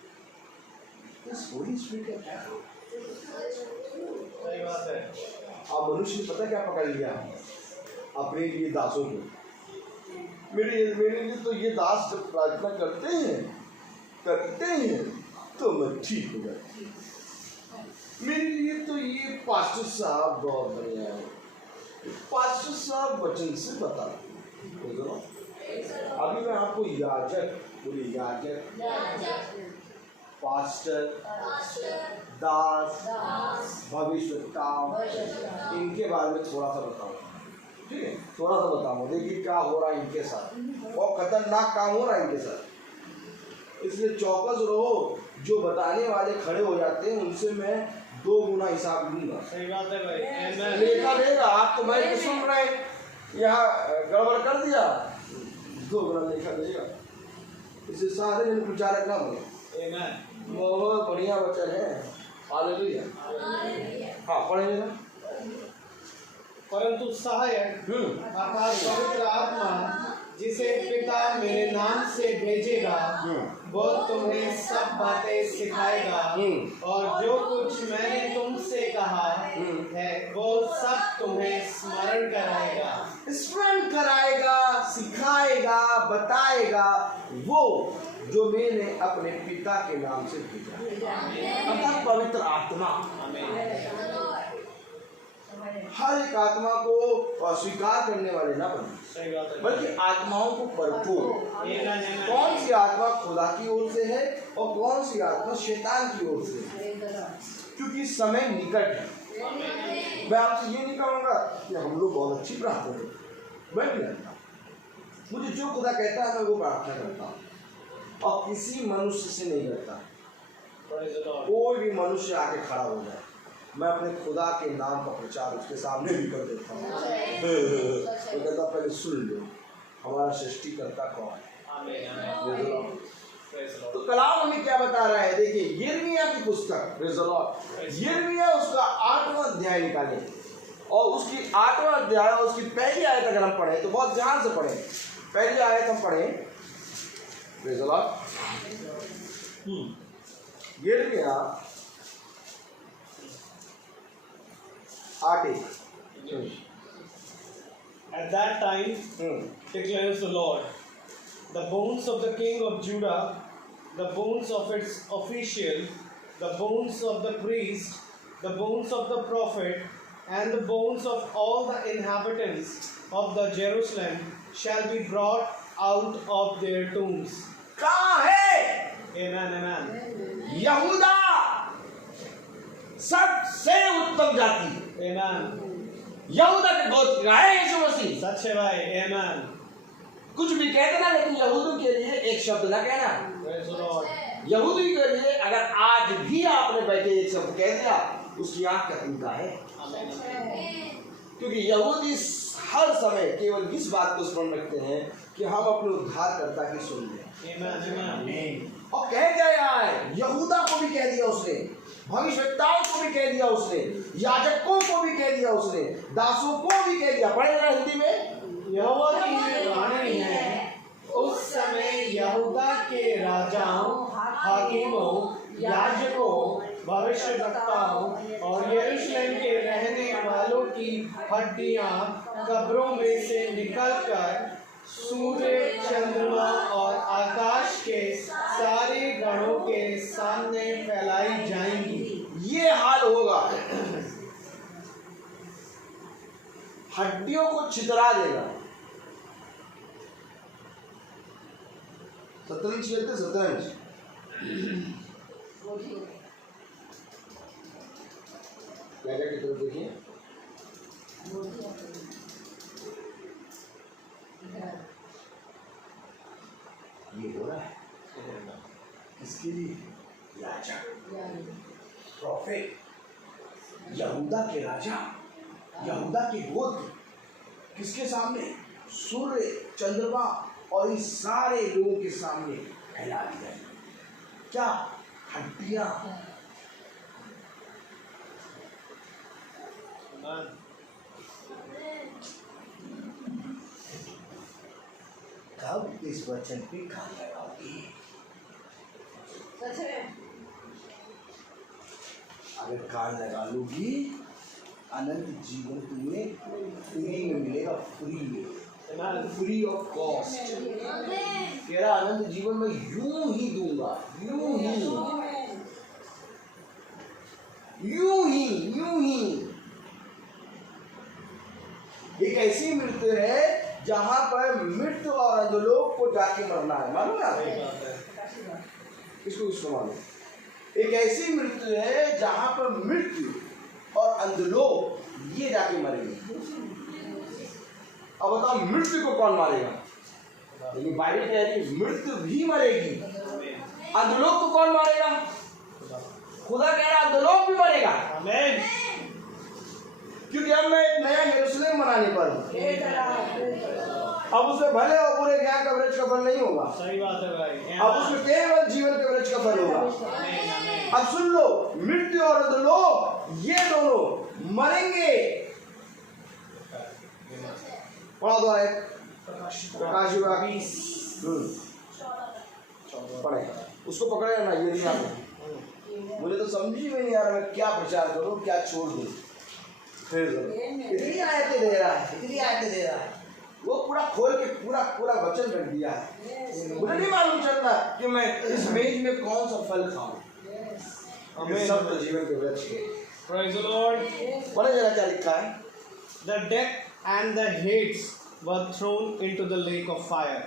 तो होली स्पिरिट का क्या? सही बात है। अब मनुष्य ने पता क्या पकड़ लिया अपने लिए दासों को। मेरे लिए तो ये दास जब प्रार्थना करते हैं तो मैं ठीक हो जाती। मेरे लिए तो ये पास्टर साहब बहुत बढ़िया है, पास्टर साहब वचन से बताते हैं। अभी मैं आपको याजक, पास्टर, दास, भविष्यवक्ताओं इनके बारे में थोड़ा सा बताऊंगा। ठीक है, थोड़ा सा बताऊंगा। देखिए क्या हो रहा है इनके साथ, और खतरनाक काम हो रहा है इनके साथ। इसलिए चौकस रहो। जो बताने वाले खड़े हो जाते हैं उनसे मैं 2 गुना हिसाब लूंगा। सही बात है भाई। Amen. लेखा देगा। आप तो मैं सुन रहे यहाँ गड़बड़ कर दिया, 2 गुना लेखा देगा। इसे सारे जन प्रचारक ना बने। Amen. बहुत बढ़िया वचन है। हालेलुया। हाँ पढ़ेंगे ना। परंतु सहायक अर्थात पवित्र आत्मा जिसे पिता मेरे नाम से भेजेगा वो तुम्हें सब बातें सिखाएगा और जो कुछ मैंने तुमसे कहा है वो सब तुम्हें स्मरण कराएगा, सिखाएगा, बताएगा वो जो मैंने अपने पिता के नाम से भेजा, अर्थात पवित्र आत्मा। हर एक आत्मा को स्वीकार करने वाले ना बने, बल्कि आत्माओं को परखो। कौन सी आत्मा खुदा की ओर से है और कौन सी आत्मा शैतान की ओर से है, क्योंकि समय निकट है। मैं आपसे ये नहीं कहूँगा कि हम लोग बहुत अच्छी प्रार्थना करते, मैं नहीं करता। मुझे जो खुदा कहता है मैं वो प्रार्थना करता हूँ और किसी मनुष्य से नहीं करता। कोई भी मनुष्य आके खड़ा हो जाए, मैं अपने खुदा के नाम का प्रचार उसके सामने भी कर देता हूँ। तो कहता पहले सुन लो हमारा सृष्टिकर्ता कौन है। तो कलाम हमें क्या बता रहा है? देखिए यिर्मयाह की पुस्तक, यिर्मयाह उसका 8वां अध्याय निकाले और उसकी 8वां अध्याय और उसकी पहली आयत अगर हम पढ़े तो बहुत ध्यान से पढ़े। पहली आयत हम पढ़े, यिर्मयाह 8। At that time, declares the Lord, the bones of the king of Judah, the bones of its official, the bones of the priest, the bones of the prophet, and the bones of all the inhabitants of the Jerusalem shall be brought out of their tombs. कहाँ है? Amen, amen. यहूदा सबसे उत्तम जाति, Amen. यहूदा के गोत्र का है यीशु मसीह। सच है भाई। Amen. कुछ भी कह देना, लेकिन यहूदी के लिए एक शब्द ना कहना। Praise the Lord. यहूदी के लिए अगर आज भी आपने बैठे एक शब्द कह दिया, उसकी आंख का तिनका है। Amen. क्योंकि यहूदी हर समय केवल इस बात को स्मरण रखते हैं कि हम अपने उद्धारकर्ता की सुन लें। और कह क्या रहा है, यहूदा को भी कह दिया उसने, भविष्यवक्ताओं को भी कह दिया उसने, याजकों को भी कह दिया उसने, दासों को भी कह दिया। पढ़े ना हिंदी में, यहोवा की ये वाणी है, उस समय यहूदा के राजाओं, हाकिमों, याजकों, भविष्यवक्ताओं और यरूशलेम के रहने वालों की हड्डियां कब्रों में से निकलकर सूर्य, चंद्रमा और आकाश के सारे गणों के सामने फैलाई जाएंगी। ये हाल होगा, हड्डियों को छितरा देगा। शतरंज खेलते, शतरंज क्या क्या की तरफ देखिए, ये हो रहा है किसके लिए? याजक, प्रॉफिट, यहूदा के राजा, यहूदा के गोत्र, किसके सामने? सूर्य, चंद्रमा और इस सारे लोगों के सामने फैला दिया। क्या? हड्डियां। कब इस वचन पे कान लगाओगी? अगर कान लगा लोगी, अनंत जीवन तुम्हें फ्री में मिलेगा, फ्री में, फ्री ऑफ कॉस्ट। तेरा अनंत जीवन में यूं ही दूंगा, यूं ही, यूं ही, यूं ही। एक ऐसी मृत्यु है जहां पर मृत्यु और अधोलोक को जाके मरना है। मालूम ना? इसको मालूम? एक ऐसी मृत्यु है जहां पर मृत्यु और अंधलोक ये जाके मरेंगे। अब बताओ मृत्यु को कौन मारेगा? लेकिन बाइबल कह रही है मृत्यु भी मरेगी। अंधलोक को कौन मारेगा? खुदा कह रहा है अंधलोक भी मरेगा। आमीन। क्योंकि अब मैं एक नया यरूशलेम बनाने पर हूं। अब उसमें भले और बुरे ज्ञान का वृक्ष का फल नहीं होगा। सही बात है भाई। अब उसमें केवल जीवन के वृक्ष का फल होगा। अब सुन लो, मृत्यु और अधोलोक ये दोनों मरेंगे। पढ़ा दो है प्रकाश पढ़े, उसको पकड़े ना, ये नहीं आता। मुझे तो समझ ही में नहीं आ रहा मैं क्या प्रचार करूं, क्या छोड़ दूं। फिर इतनी आयतें दे रहा है, इतनी आयतें दे रहा है, वो पूरा खोल के पूरा वचन रख दिया है। मुझे नहीं मालूम चल रहा कि मैं इस मेज में कौन सा फल खाऊं। ये सब तो जीवन के वृक्ष है। Praise the Lord. पढ़े जरा क्या लिखा है। The death and the Hades were thrown into the lake of fire.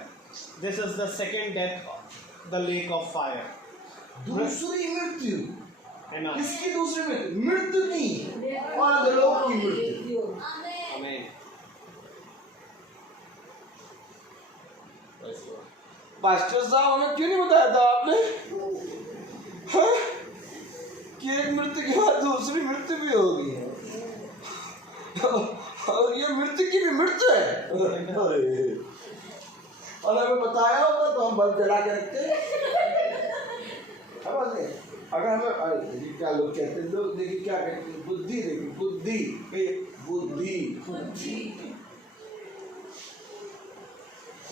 This is the second death, the lake of fire. दूसरी मृत्यु। Amen. किसकी दूसरी मृत्यु? मृत्यु की और अधोलोक की मृत्यु। Amen. पास्टर साहब हमें क्यों नहीं बताया था आपने? हाँ? कि एक मृत्यु के बाद दूसरी मृत्यु भी होगी और ये मृत्यु की भी मृत्यु है। और हमें बताया होता तो हम बल्ब जला के रखते। अगर हमें क्या लोग कहते हैं, लोग देखिए क्या कहते हैं, बुद्धि देखिए, बुद्धि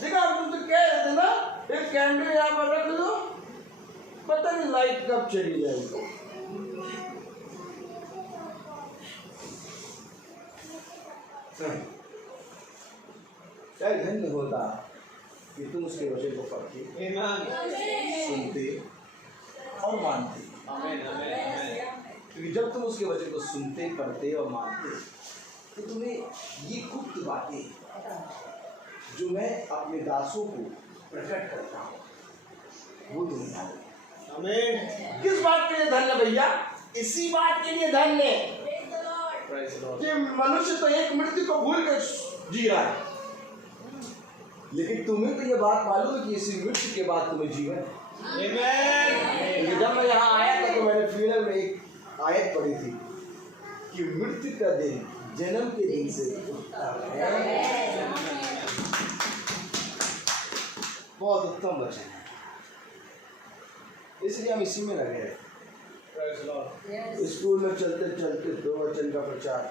देखा। हम तो कह रहे थे ना, एक कैंडल यहाँ पर रख दो, पता नहीं लाइट कब चली जाएगी। क्या धन्य होता कि तुम उसके वचन को पढ़ते, सुनते और मानते। क्योंकि जब तुम उसके वचन को सुनते, पढ़ते और मानते तो तुम्हें ये गुप्त बातें जो मैं अपने दासों को प्रकट करता हूँ वो तुम्हें धन्य। किस बात के लिए धन्य भैया? इसी बात के लिए धन्य कि मनुष्य तो एक मृत्यु को भूल कर जी रहा है, लेकिन तुम्हें तो ये बात मालूम है कि इसी मृत्यु के बाद तुम्हें जीवन है। जब मैं यहाँ आया था तो मैंने फ्यूनल में एक आयत पढ़ी थी कि मृत्यु का दिन जन्म के दिन से उठता है। बहुत उत्तम वचन है, इसलिए हम इसी में लगे हैं। स्कूल में चलते चलते 2 वचन का प्रचार,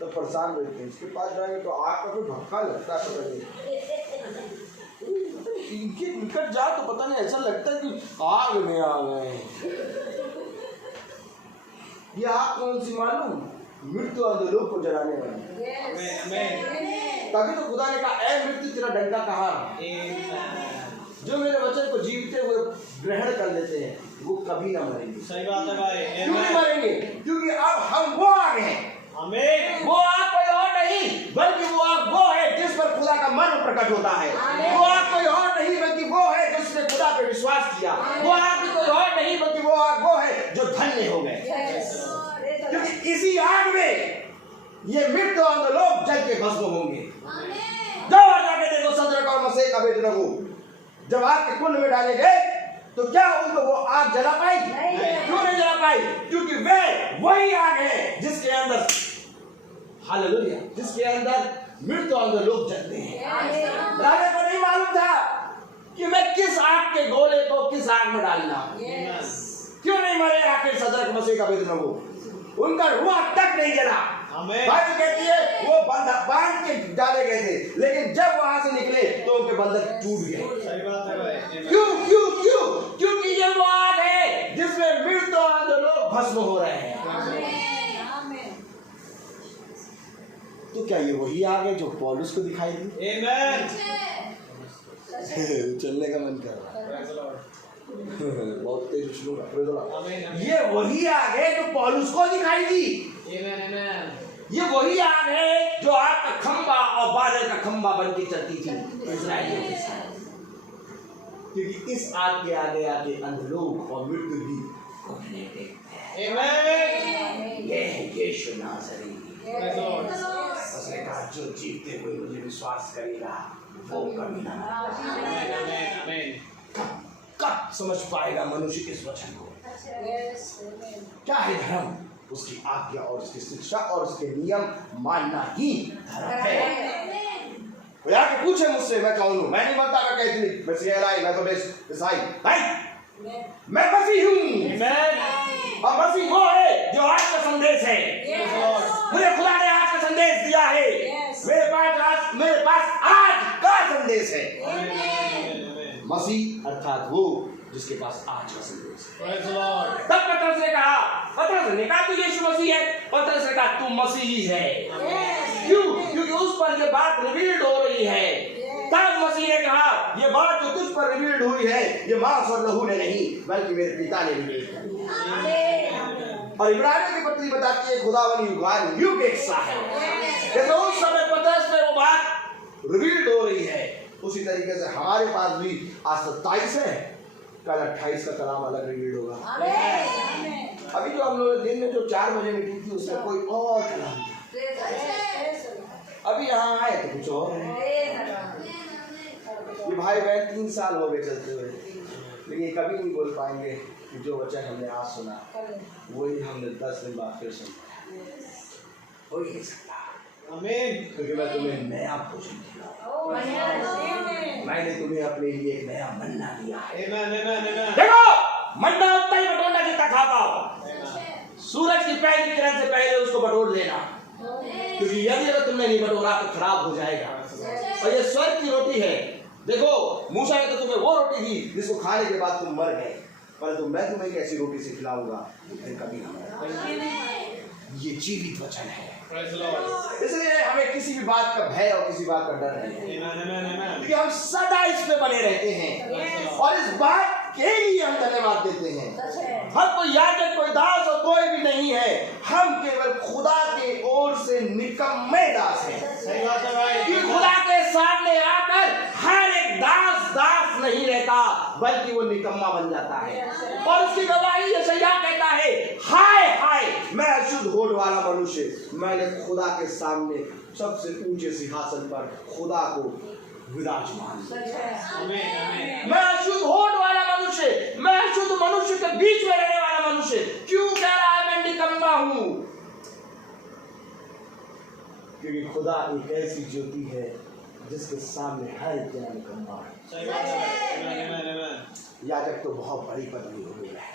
तो परेशान रहते हैं। इसके पास जाएंगे तो आग का कोई भक्का लगता है, पता नहीं इनके निकट जाओ तो पता नहीं, ऐसा लगता है कि आग में आ गए। ये आग कौन सी मालूम? मृत्यु अधोलोक को जलाने वाली। तभी तो खुदा ने कहा, ऐ मृत्यु तेरा डंका कहाँ? जो मेरे वचन को जीवते हुए ग्रहण कर लेते हैं वो कभी ना मरेंगे। सही बात है भाई। क्यों नहीं मरेंगे? क्योंकि अब हम वो आग हैं। आमीन। वो आग कोई और नहीं बल्कि वो आग वो है जिस पर खुदा का मन प्रकट होता है। वो आग कोई और नहीं बल्कि वो है जिसने खुदा पे विश्वास किया। वो आग कोई और नहीं बल्कि वो आग वो है जो धन्य हो गए। क्योंकि इसी आग में ये मृत्यु और लोग जल के भस्म होंगे। जाओ जाके देखो सदरक और मशेक अबेदनगो जब आग के कुंड में डाले गए तो क्या उनको वो आग जला पाई? क्यों नहीं जला पाई? क्योंकि वे वही आग है जिसके अंदर हालेलुया, जिसके अंदर मृत्यु और लोग जलते हैं। राजा को नहीं मालूम था कि मैं किस आग के गोले को किस आग में डालना। क्यों नहीं मरे आखिर सदरक मशेक अबेदनगो? उनका रुआ तक नहीं जला। बात कहती है वो बांध के डाले गए थे, लेकिन जब वहां से निकले तो उनके बंधन टूट गए। सही बात है भाई। क्यों क्यों क्यों? क्योंकि ये वो आग है जिसमें मृत्यु और लोग भस्म हो रहे हैं। तो क्या ये वही आग है जो पौलुस को दिखाई दी? आमीन। चलने का मन कर रहा है। बहुत तेज आमीन। ये वही आग है जो पौलुस को दिखाई दी। ये वही आग है जो आग का खंबा और बादल का खंबा बन के चलती थी इस्राएलियों के साथ। क्योंकि इस आग के आगे आगे अंधलोक और मृत्यु भी घुटने टेकते हैं। ये है यीशु नासरी। उसने कहा जो जीवते हुए मुझे विश्वास करेगा वो कभी ना मरेगा। कब समझ पाएगा मनुष्य इस वचन को? क्या है धर्म? उसकी आज्ञा और उसकी शिक्षा और उसके नियम मानना ही धर्म है। कोई आके पूछे मुझसे मैं कौन हूँ? मैं नहीं मानता मैं कैथलिक, मैं सीएलआई, मैं तो ईसाई। नहीं, मैं मसीह हूँ। और मसीह वो है जो आज का संदेश है। मुझे खुदा ने आज का संदेश दिया है। मेरे पास आज का संदेश है। मसीह अर्थात वो जिसके पास आज का संदेश है। तब पतरस ने कहा, पतरस ने कहा तू यीशु मसीह है। पतरस ने कहा तू मसीह ही है। क्यों? क्योंकि उस पर ये बात रिवील्ड हो रही है। तब मसीह ने कहा ये बात जो तुझ पर रिवील्ड हुई है ये मांस और लहू ने नहीं बल्कि मेरे पिता ने रिवील्ड की। और इब्रानियों की पत्री बताती है खुदावन युग एक सा है। जैसे उस समय पतरस में वो बात रिवील्ड हो रही है उसी तरीके से हमारे पास भी आज 27 है, कल 28 का कलाम अलग रिवील्ड होगा। अभी जो हम लोग दिन में जो 4 बजे मीटिंग थी उसमें कोई और कलाम था। अभी यहाँ आए तो कुछ और है। ये भाई बहन 3 साल हो गए चलते हुए, लेकिन कभी नहीं बोल पाएंगे कि जो वचन हमने आज सुना वही हमने 10 दिन बाद फिर सुना। हो ही नहीं सकता। आमीन। क्योंकि मैं तुम्हें नया भोजन खिलाऊंगा। मैंने तुम्हें अपने लिए एक नया मन्ना दिया है। देखो मन्ना उतना ही बटोरना जितना खा पाओ। सूरज की पहली किरण से पहले उसको बटोर लेना, क्योंकि यदि अगर तुमने नहीं बटोरा तो खराब हो जाएगा। और ये स्वर्ग की रोटी है। देखो मूसा ने तो तुम्हें वो रोटी दी जिसको खाने के बाद तुम मर गए, परंतु मैं तुम्हें एक ऐसी रोटी से खिलाऊंगा फिर कभी ना मरोगे। ये जीवित वचन है। इसलिए हमें किसी भी बात का भय और किसी बात का डर नहीं है, क्योंकि हम सदा इसमें बने रहते हैं और इस बात के लिए हम धन्यवाद देते हैं। हम कोई याजक, कोई दास और कोई भी नहीं है, हम केवल खुदा के ओर से निकम्मे दास हैं। कि खुदा के सामने आकर हर एक दास नहीं रहता बल्कि वो निकम्मा बन जाता है। और उसकी गवाही यशायाह कहता है, हाय हाय मैं अशुद्ध होठ वाला मनुष्य, मैंने खुदा के सामने सबसे ऊंचे सिंहासन पर खुदा को विराजमान। मैं अशुद्ध होठ वाला मनुष्य, मैं अशुद्ध मनुष्य के बीच में रहने वाला मनुष्य। क्यों कह रहा है मैं निकम्मा हूं? क्योंकि खुदा एक ऐसी ज्योति है जिसके सामने हर एक जना निकम्मा है। सही बात है। याजक तो बहुत बड़ी पदवी हो गई है,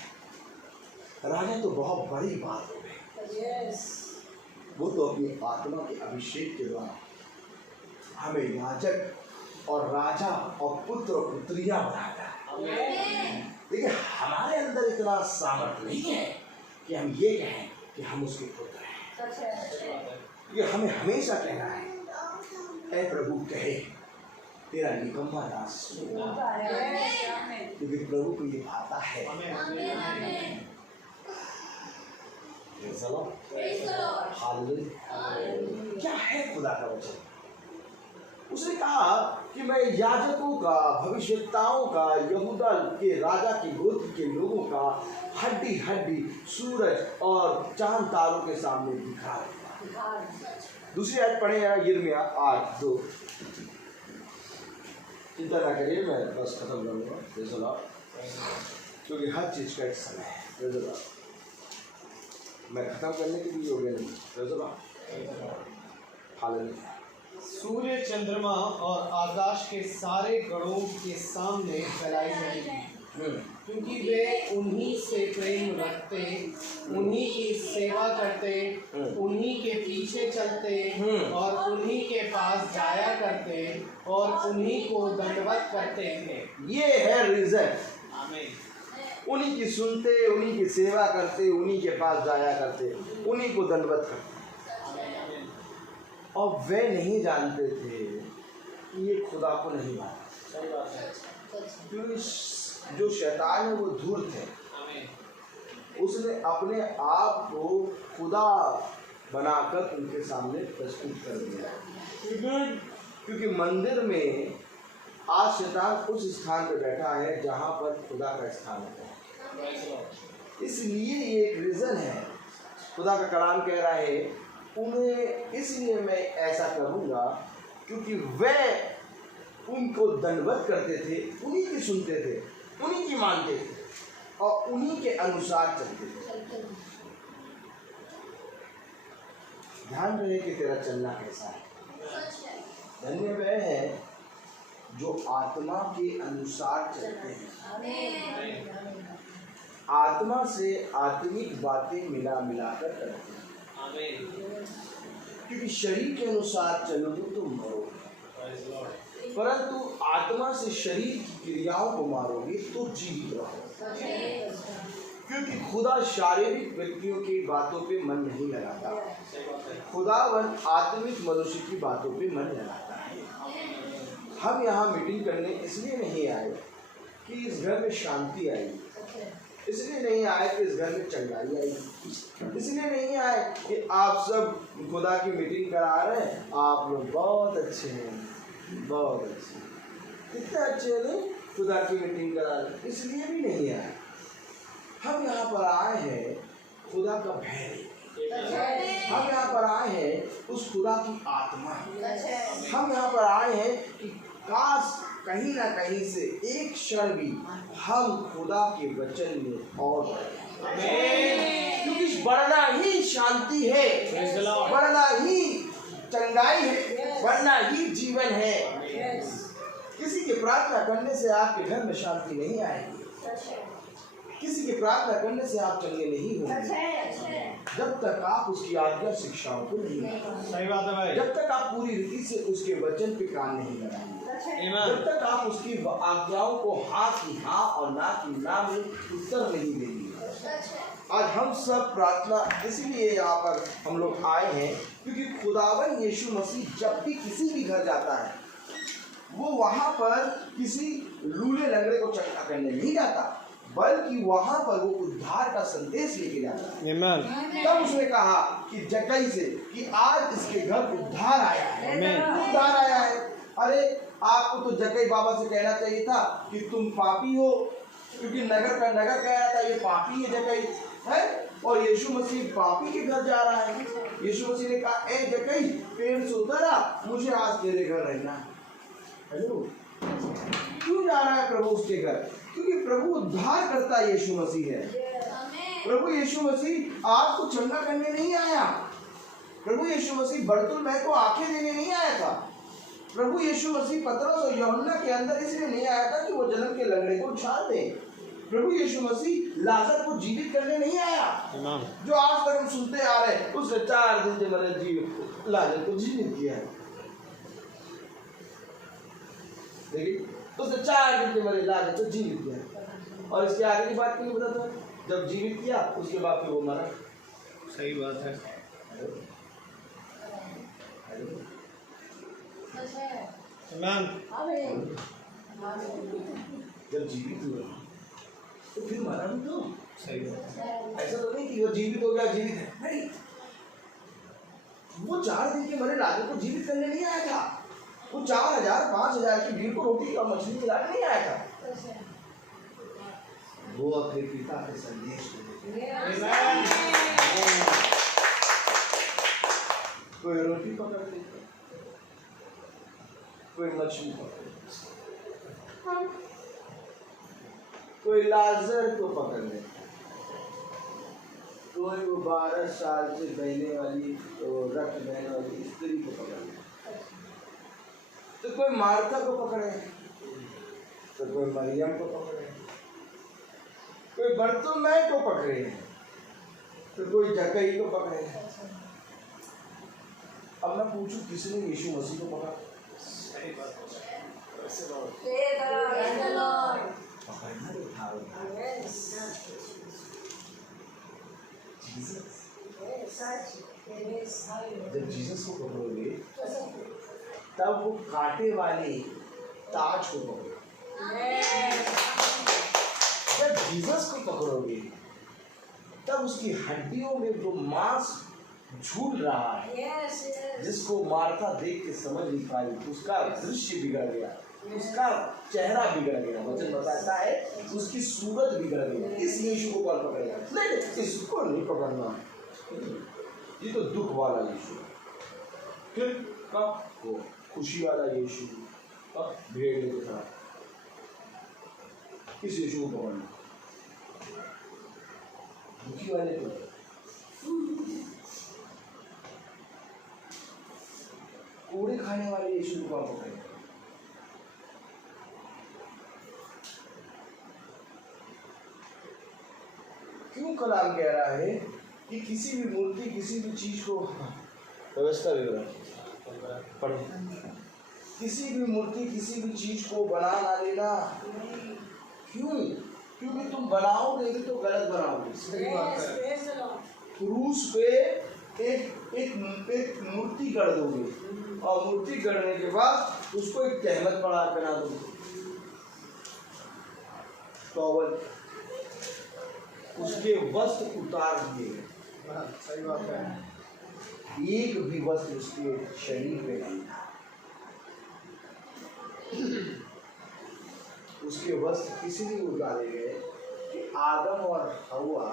राजा तो बहुत बड़ी बात हो गई। वो तो अपनी आत्मा के अभिषेक के द्वारा हमें याजक और राजा और पुत्र और पुत्रियां बनाता है। लेकिन हमारे अंदर इतना सामर्थ्य नहीं है कि हम ये कहें कि हम उसके पुत्र हैं। ये हमें हमेशा कहना है, ऐ प्रभु कहे तेरा निकम्मा दास, क्योंकि प्रभु को ये भाता है। क्या है खुदा का वचन? उसने कहा कि मैं याजकों का, भविष्यवक्ताओं का, यहूदा के राजा के गोत्र के लोगों का हड्डी हड्डी सूरज और चांद तारों के सामने दिखा दूंगा। दूसरी आयत पढ़े यिर्मयाह 8:2। चिंता ना करिए, मैं बस खत्म कर लूँगा, क्योंकि हर चीज का एक समय है। मैं खत्म करने के लिए हो गया नहीं। सूर्य, चंद्रमा और आकाश के सारे गणों के सामने फैलाई जाएगी, क्योंकि वे उन्हीं से प्रेम रखते, उन्हीं की सेवा करते, उन्हीं के पीछे चलते और उन्हीं के पास जाया करते और उन्हीं को दंडवत करते थे। ये है रीजन। आमीन। उन्हीं की सुनते, उन्हीं की सेवा करते, उन्हीं के पास जाया करते, उन्हीं को दंडवत करते। और वे नहीं जानते थे कि ये खुदा को नहीं मानते। सही बात है। क्योंकि जो शैतान है वो धूर्त है, उसने अपने आप को खुदा बनाकर उनके सामने प्रस्तुत कर दिया। क्योंकि मंदिर में आज शैतान उस स्थान पर बैठा है जहाँ पर खुदा का स्थान है। इसलिए ये एक रीज़न है। खुदा का कलाम कह रहा है उन्हें इसलिए मैं ऐसा करूँगा क्योंकि वे उनको दंडवत करते थे, उन्हीं की सुनते थे, उन्हीं की मानते थे और उन्हीं के अनुसार चलते थे। ध्यान रहे कि तेरा चलना कैसा है। धन्य वे हैं जो आत्मा के अनुसार चलते हैं, आत्मा से आत्मिक बातें मिला मिलाकर करते हैं। क्योंकि शरीर के अनुसार चलोगे तो मरोगे, परंतु आत्मा से शरीर की क्रियाओं को मारोगे तो जीवित रहोगे। क्योंकि खुदा शारीरिक व्यक्तियों की बातों पे मन नहीं लगाता, खुदावन आत्मिक मनुष्य की बातों पे मन लगाता है। हम यहाँ मीटिंग करने इसलिए नहीं आए कि इस घर में शांति आई, इसलिए नहीं आए कि इस घर में चंगाई आई, इसलिए नहीं आए कि आप सब खुदा की मीटिंग करा रहे हैं, आप लोग बहुत अच्छे हैं, बहुत अच्छे, कितने अच्छे हैं, खुदा की मीटिंग करा रहे, इसलिए भी नहीं आए। हम यहाँ पर आए हैं खुदा का भय, हम यहाँ पर आए हैं उस खुदा की आत्मा, हम यहाँ पर आए हैं कि काश कहीं ना कहीं से एक क्षण भी हम खुदा के वचन में और क्योंकि बढ़ना ही शांति है, बढ़ना ही चंगाई है, बढ़ना ही जीवन है। किसी की प्रार्थना करने से आपके घर में शांति नहीं आएगी, किसी की प्रार्थना करने से आप चंगे नहीं होंगे जब तक आप उसकी आज्ञा शिक्षाओं को नहीं लगाएंगे। सही बात है भाई। जब तक आप पूरी रीति से उसके वचन पे कान नहीं लगाएंगे, जब तक आप उसकी आज्ञाओं को हाँ की हाँ और ना की ना में उत्तर नहीं देंगे। आज हम सब प्रार्थना इसलिए यहाँ पर हम लोग आए हैं क्योंकि खुदावन यीशु मसीह जब भी किसी भी घर जाता है वो वहाँ पर किसी लूले लंगड़े को चंगा करने नहीं जाता, बल्कि वहाँ पर वो उद्धार का संदेश लेके जाता है। तब उसने कहा कि जक्कई से कि आज इसके घर उद्धार आया है, उद्धार आया है। अरे आपको तो जक्कई बाबा से कहना चाहिए था कि तुम पापी हो, क्योंकि नगर कह रहा था ये पापी है जक्कई है, और यीशु मसीह पापी के घर जा रहा है। यीशु मसीह ने कहा ए जक्कई पेड़ से उतर आ, मुझे आज तेरे घर रहना है। हेलो, क्यों जा रहा है प्रभु उसके घर? क्योंकि प्रभु उद्धार करता यीशु मसीह है। प्रभु यीशु मसीह आपको चंगा करने नहीं आया, प्रभु यीशु मसीह बरतुल्मै को आंखें देने नहीं आया था। प्रभु यीशु मसीह पतरस और यूहन्ना के अंदर इसलिए नहीं आया था कि वो जन्म के लंगड़े को उछाल दे। प्रभु यीशु मसीह लाजर को जीवित करने नहीं आया। जो आज तक हम सुनते आ रहे हैं, उसने 4 दिन के मरे जीव लाजर को जीवित किया है। देखिए, उसने 4 दिन के मरे लाजर को जीवित किया, और इसके आगे की बात क्यों नहीं बताता? जब जीवित किया उसके बाद फिर वो मरा। सही बात है। जब जीवित हुआ तो फिर मरा भी तो। सही बात है। ऐसा तो नहीं कि वो जीवित हो गया, जीवित है, नहीं। वो 4 दिन के मरे लाजर को जीवित करने नहीं आया था। वो 4000 5000 की भीड़ को रोटी और मछली खिलाने नहीं आया था। वो अपने पिता के संदेश को कोई रोटी पकड़ लेता, कोई मछली पकड़ लेता, कोई लाजर को पकड़ लेता, कोई वो 12 साल से बहने वाली रक्त बहने वाली स्त्री को पकड़ लेता, तो कोई मार्था को पकड़े, तो कोई मरियम को पकड़े, कोई बरतुल्मै को पकड़े, तो कोई जक्कई को पकड़े। अब मैं पूछूं किसने यीशु मसीह को पकड़ा? सही बात है। पकड़ना तो था। जब जीसस को पकड़ोगे तब वो कांटे वाले ताज को पकड़ोगे। जब जीसस को पकड़ोगे तब उसकी हड्डियों में जो मांस झूल रहा है, जिसको मार्था देख के समझ नहीं पाई, उसका दृश्य बिगड़ गया, उसका चेहरा बिगड़ गया, वचन बताता है उसकी सूरत बिगड़ गई। इस यीशु को कौन पकड़ेगा? नहीं, इसको नहीं पकड़ना। ये तो दुख वाला यीशु। फिर कब वो खुशी वाला यीशु, कब भेड़ लेके खड़ा, किस यीशु को पकड़ना? दुखी वाले को। कोड़े खाने वाले यीशु को कौन पकड़ेगा? क्यों कलाम कह रहा है कि किसी भी मूर्ति, किसी भी चीज को व्यवस्था पढ़े, किसी भी मूर्ति, किसी भी चीज को बना ना लेना। क्यों? क्योंकि तुम बनाओगे तो गलत बनाओगे। क्रूस पे एक मूर्ति कर दोगे, और मूर्ति करने के बाद उसको एक तहमत पड़ा बना दोगे, टॉवल, उसके वस्त्र उतार दिए। सही बात है। एक भी वस्त्र उसके शरीर पे नहीं, उसके वस्त्र इसलिए उतारे गए कि आदम और हवा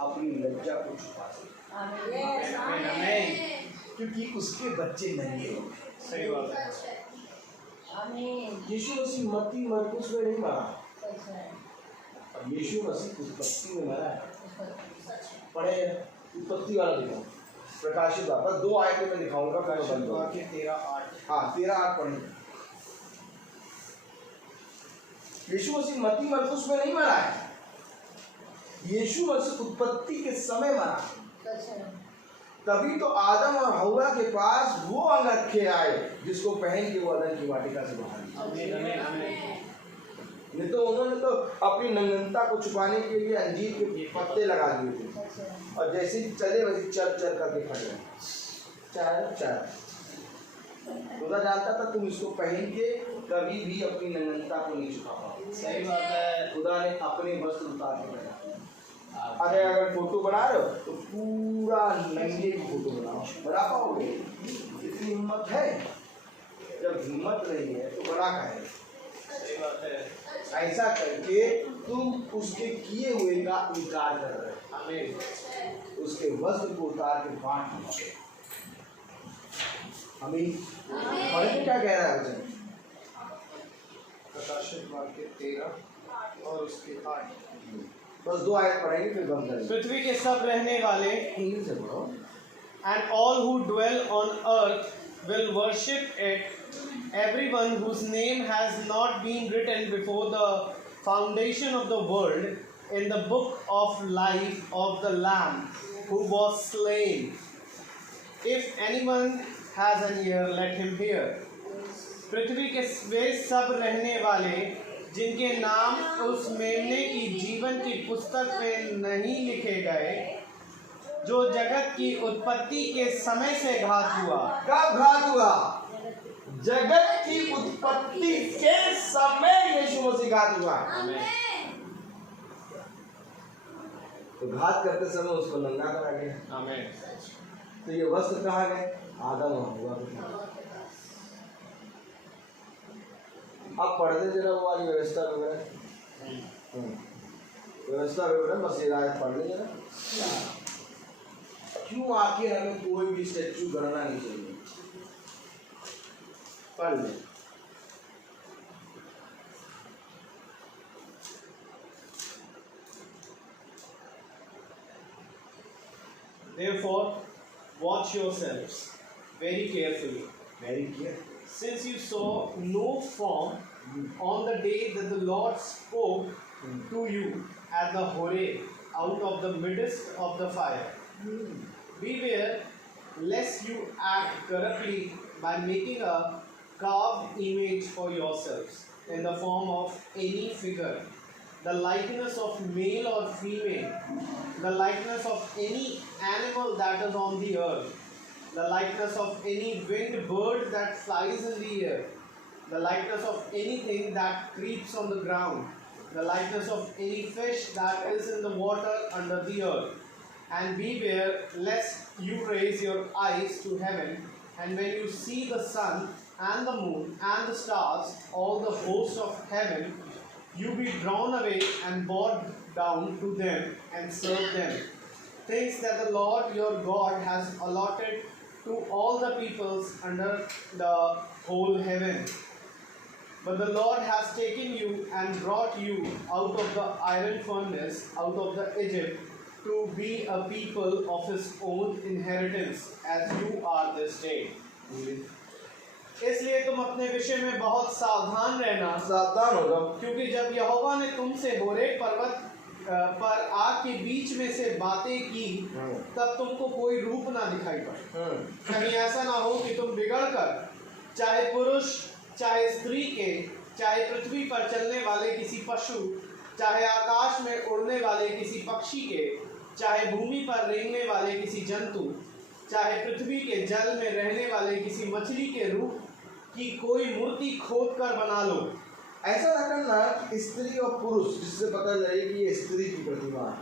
अपनी लज्जा को छुपा सके, क्योंकि उसके बच्चे नंगे हो गए। सही बात है। यीशु मसीह मत्ती मरकुस में नहीं मरा, यीशु मसीह उत्पत्ति में मरा है। पढ़े उत्पत्ति वाला दिखाओ, प्रकाशित बस 2 आयतें मैं दिखाऊंगा। 13:8। हाँ 13:8 पढ़ेंगे। यीशु मसीह मत्ती मरकुस में नहीं मरा है, यीशु मसीह उत्पत्ति के समय मरा। तभी तो आदम और हव्वा के पास वो अंगरखे आए जिसको पहन के वो अदन की वाटिका से बाहर निकले। नहीं तो उन्होंने तो अपनी नग्नता को छुपाने के लिए अंजीर के पत्ते लगा दिए थे, और जैसे ही चले वैसे चल चल करके फट गए। चार खुदा जानता था तुम इसको पहन के कभी भी अपनी नग्नता को नहीं छुपा पाओ। सही बात है। खुदा ने अपने वस्त्र उतार के बनाया। अगर फोटो बना रहे हो तो पूरा नंगे की फोटो बना पाओगे? इतनी हिम्मत है? जब हिम्मत नहीं है तो बना का है। सही बात है। ऐसा करके तुम उसके किए हुए का इनकार कर रहे हो। हमें उसके वस्त्र को उतार के बांट दो। हमें पढ़ने क्या कह रहा है वचन? प्रकाशित वाक्य 13 और उसके 8। बस 2 आयत पढ़ेंगे फिर बंद करेंगे। पृथ्वी के सब रहने वाले, इंग्लिश से पढ़ो। and all who dwell on earth will worship it, everyone whose name has not been written before the foundation of the world in the book of life of the Lamb who was slain. If anyone has an ear, let him hear. पृथ्वी के वे सब रहने वाले जिनके नाम उस मेमने की जीवन की पुस्तक में नहीं लिखे गए, जो जगत की उत्पत्ति के समय से घात हुआ। कब घात हुआ? जगत की उत्पत्ति के समय यीशु मसीह घात हुआ। तो घात करते समय उसको नंगा करा गया। आमीन। तो ये वस्त्र कहाँ गए? आदम हुआ। अब पढ़ने जरा वो वाली व्यवस्था वगैरह, व्यवस्था वगैरह बस ये राय पढ़ ले जरा। क्यों आखिर हमें कोई भी स्टैचू गणना नहीं चाहिए? पढ़ ले। Therefore, watch yourselves very carefully. Very clear. Since you saw no form on the day that the Lord spoke to you at the Horeb out of the midst of the fire. Beware lest you act corruptly by making a carved image for yourselves in the form of any figure, the likeness of male or female, the likeness of any animal that is on the earth, the likeness of any winged bird that flies in the air, the likeness of anything that creeps on the ground, the likeness of any fish that is in the water under the earth. And beware lest you raise your eyes to heaven, and when you see the sun and the moon and the stars, all the hosts of heaven, you be drawn away and bowed down to them and serve them. Things that the Lord your God has allotted to all the peoples under the whole heaven. But the Lord has taken you and brought you out of the iron furnace, out of the Egypt, to be a people of his own inheritance, as you are this day. इसलिए तुम अपने विषय में बहुत सावधान रहना, सावधान हो जाओ, क्योंकि जब यहोवा ने तुमसे होरेब पर्वत पर आग के बीच में से बातें की, तब तुमको कोई रूप ना दिखाई पड़े। कहीं ऐसा ना हो कि तुम बिगड़कर चाहे पुरुष चाहे स्त्री के, चाहे पृथ्वी पर चलने वाले किसी पशु, चाहे आकाश में उड़ने वाले किसी पक्षी के, चाहे भूमि पर रेंगने वाले किसी जंतु, चाहे पृथ्वी के जल में रहने वाले किसी मछली के रूप की कोई मूर्ति खोद कर बना लो। ऐसा ना करना कि स्त्री और पुरुष, जिससे पता चले कि ये स्त्री की प्रतिमा है,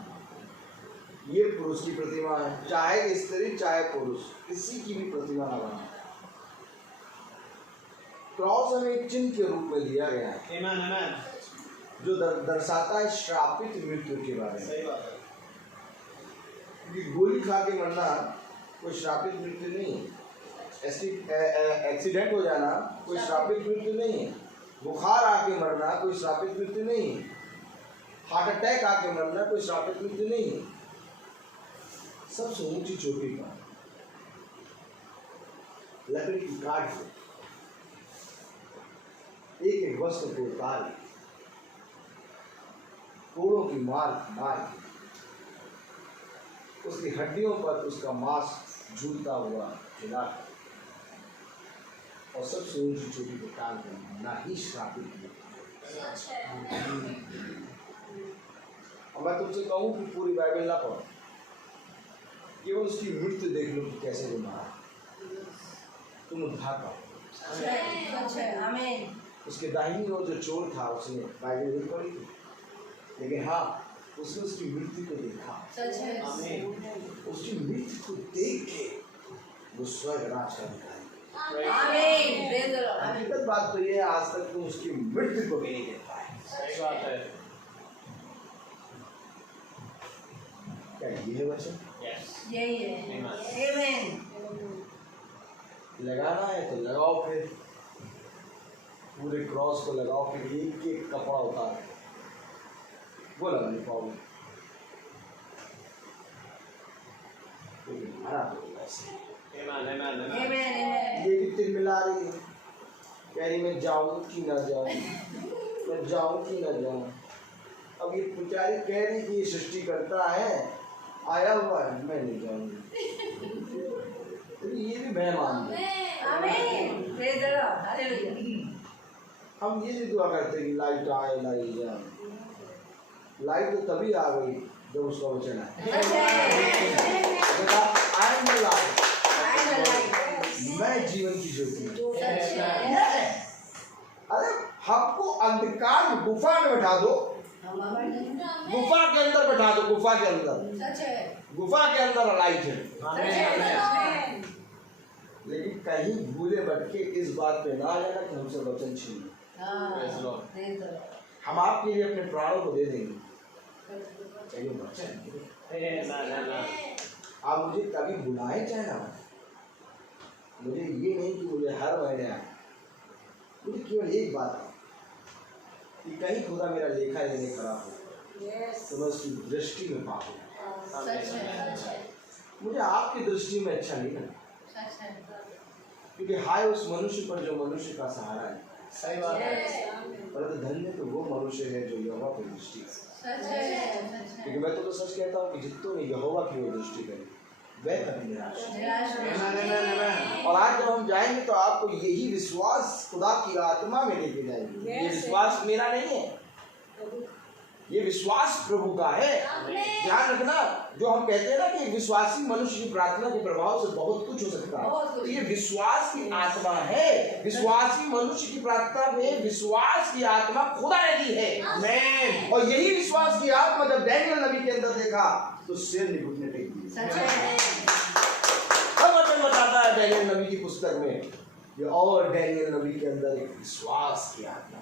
ये पुरुष की प्रतिमा है, चाहे स्त्री चाहे पुरुष, किसी की भी प्रतिमा ना बना। क्रॉस हमें एक चिन्ह के रूप में दिया गया है, आमीन आमीन, जो दर्शाता है श्रापित मृत्यु के बारे में। सही बात है। क्योंकि गोली खा के मरना कोई श्रापित मृत्यु नहीं है, एक्सीडेंट हो जाना कोई श्रापित मृत्यु नहीं है, बुखार आके मरना कोई श्रापित मृत्यु नहीं है, हार्ट अटैक आके मरना कोई श्रापित मृत्यु नहीं है। सबसे ऊंची चोटी पर लकड़ी की काट से एक एक वस्त्र को उतार, कोड़ों की मार उसकी हड्डियों पर उसका मांस झूलता हुआ खिला, और सबसे ऊंची चोटी को टाल कर ना ही श्रापित किया। और मैं तुमसे कहूं कि पूरी बाइबल ना पढ़ो, केवल उसकी मृत्यु देख लो कि कैसे वो मारा, तुम उद्धार पाओ। आमीन। उसके दाहिनी ओर जो चोर था उसने बाइबल नहीं पढ़ी थी, लेकिन हाँ उसने उसकी मृत्यु को देखा। आमीन। उसकी मृत्यु को देख के वो स्वर्ग राज कर दिखाई। आमीन। हकीकत बात तो ये है, आज तक तुम उसकी मृत्यु को भी नहीं देख पाए। सही बात है। क्या ये है वचन? यही है। आमीन। लगाना है तो लगाओ, फिर पूरे क्रॉस को लगाओ, फिर एक एक कपड़ा उतार वो लगा नहीं पाओगे, लेकिन हरा Amen, amen, amen. Amen, amen. ये भी तिलमिला रही है, कह रही मैं जाऊं कि ना जाऊं, मैं जाऊं कि ना जाऊं। अब ये पुजारी कह रही कि ये सृष्टि करता है, आया हुआ है, मैं नहीं जाऊंगी। तो ये भी मैं मान लूं। Amen. Praise the Lord. Hallelujah. हम ये नहीं दुआ करते कि लाइट आए लाइट जाए। लाइट तो तभी आ गई जब उसका वचन आया। आई एम द लाइट, मैं जीवन की ज्योति हूं। अरे हमको अंधकार में गुफा में बैठा दो, गुफा के अंदर बैठा दो, गुफा के अंदर, गुफा के अंदर लाइट है। लेकिन कहीं भूले भटके इस बात पे ना आ जाना कि हमसे वचन छीन। हम आपके लिए अपने प्राणों को दे देंगे, आप मुझे कभी बुलाए चाहे ना, मुझे ये नहीं कि मुझे हर महीने आए, मुझे केवल एक बात है कि कहीं खुदा मेरा लेखा लेने खड़ा हो तो मैं उसकी दृष्टि में पाऊँ। मुझे आपकी दृष्टि में अच्छा नहीं लगा, क्योंकि हाय उस मनुष्य पर जो मनुष्य का सहारा है। सही बात है। परंतु धन्य तो वो मनुष्य है जो यहोवा की दृष्टि है। क्योंकि मैं तो सच कहता हूँ कि जितनों ने यहोवा की ओर दृष्टि करी वह कभी निराश नहीं। और आज जब हम जाएंगे तो आपको यही विश्वास खुदा की आत्मा में लेके जाएंगे। ये विश्वास मेरा नहीं है, ये विश्वास प्रभु का है। ध्यान रखना, जो हम कहते हैं ना कि विश्वासी मनुष्य की प्रार्थना के प्रभाव से बहुत कुछ हो सकता है, तो ये विश्वास की आत्मा है। विश्वासी मनुष्य की प्रार्थना में विश्वास की आत्मा खुदा ने दी है। और यही विश्वास की आत्मा जब डैनियल नबी के अंदर देखा तो सिर नहीं घुटने टेक दिए। अब वचन बताता है डैनियल नबी की पुस्तक में ये, और डैनियल नबी के अंदर एक विश्वास की आत्मा।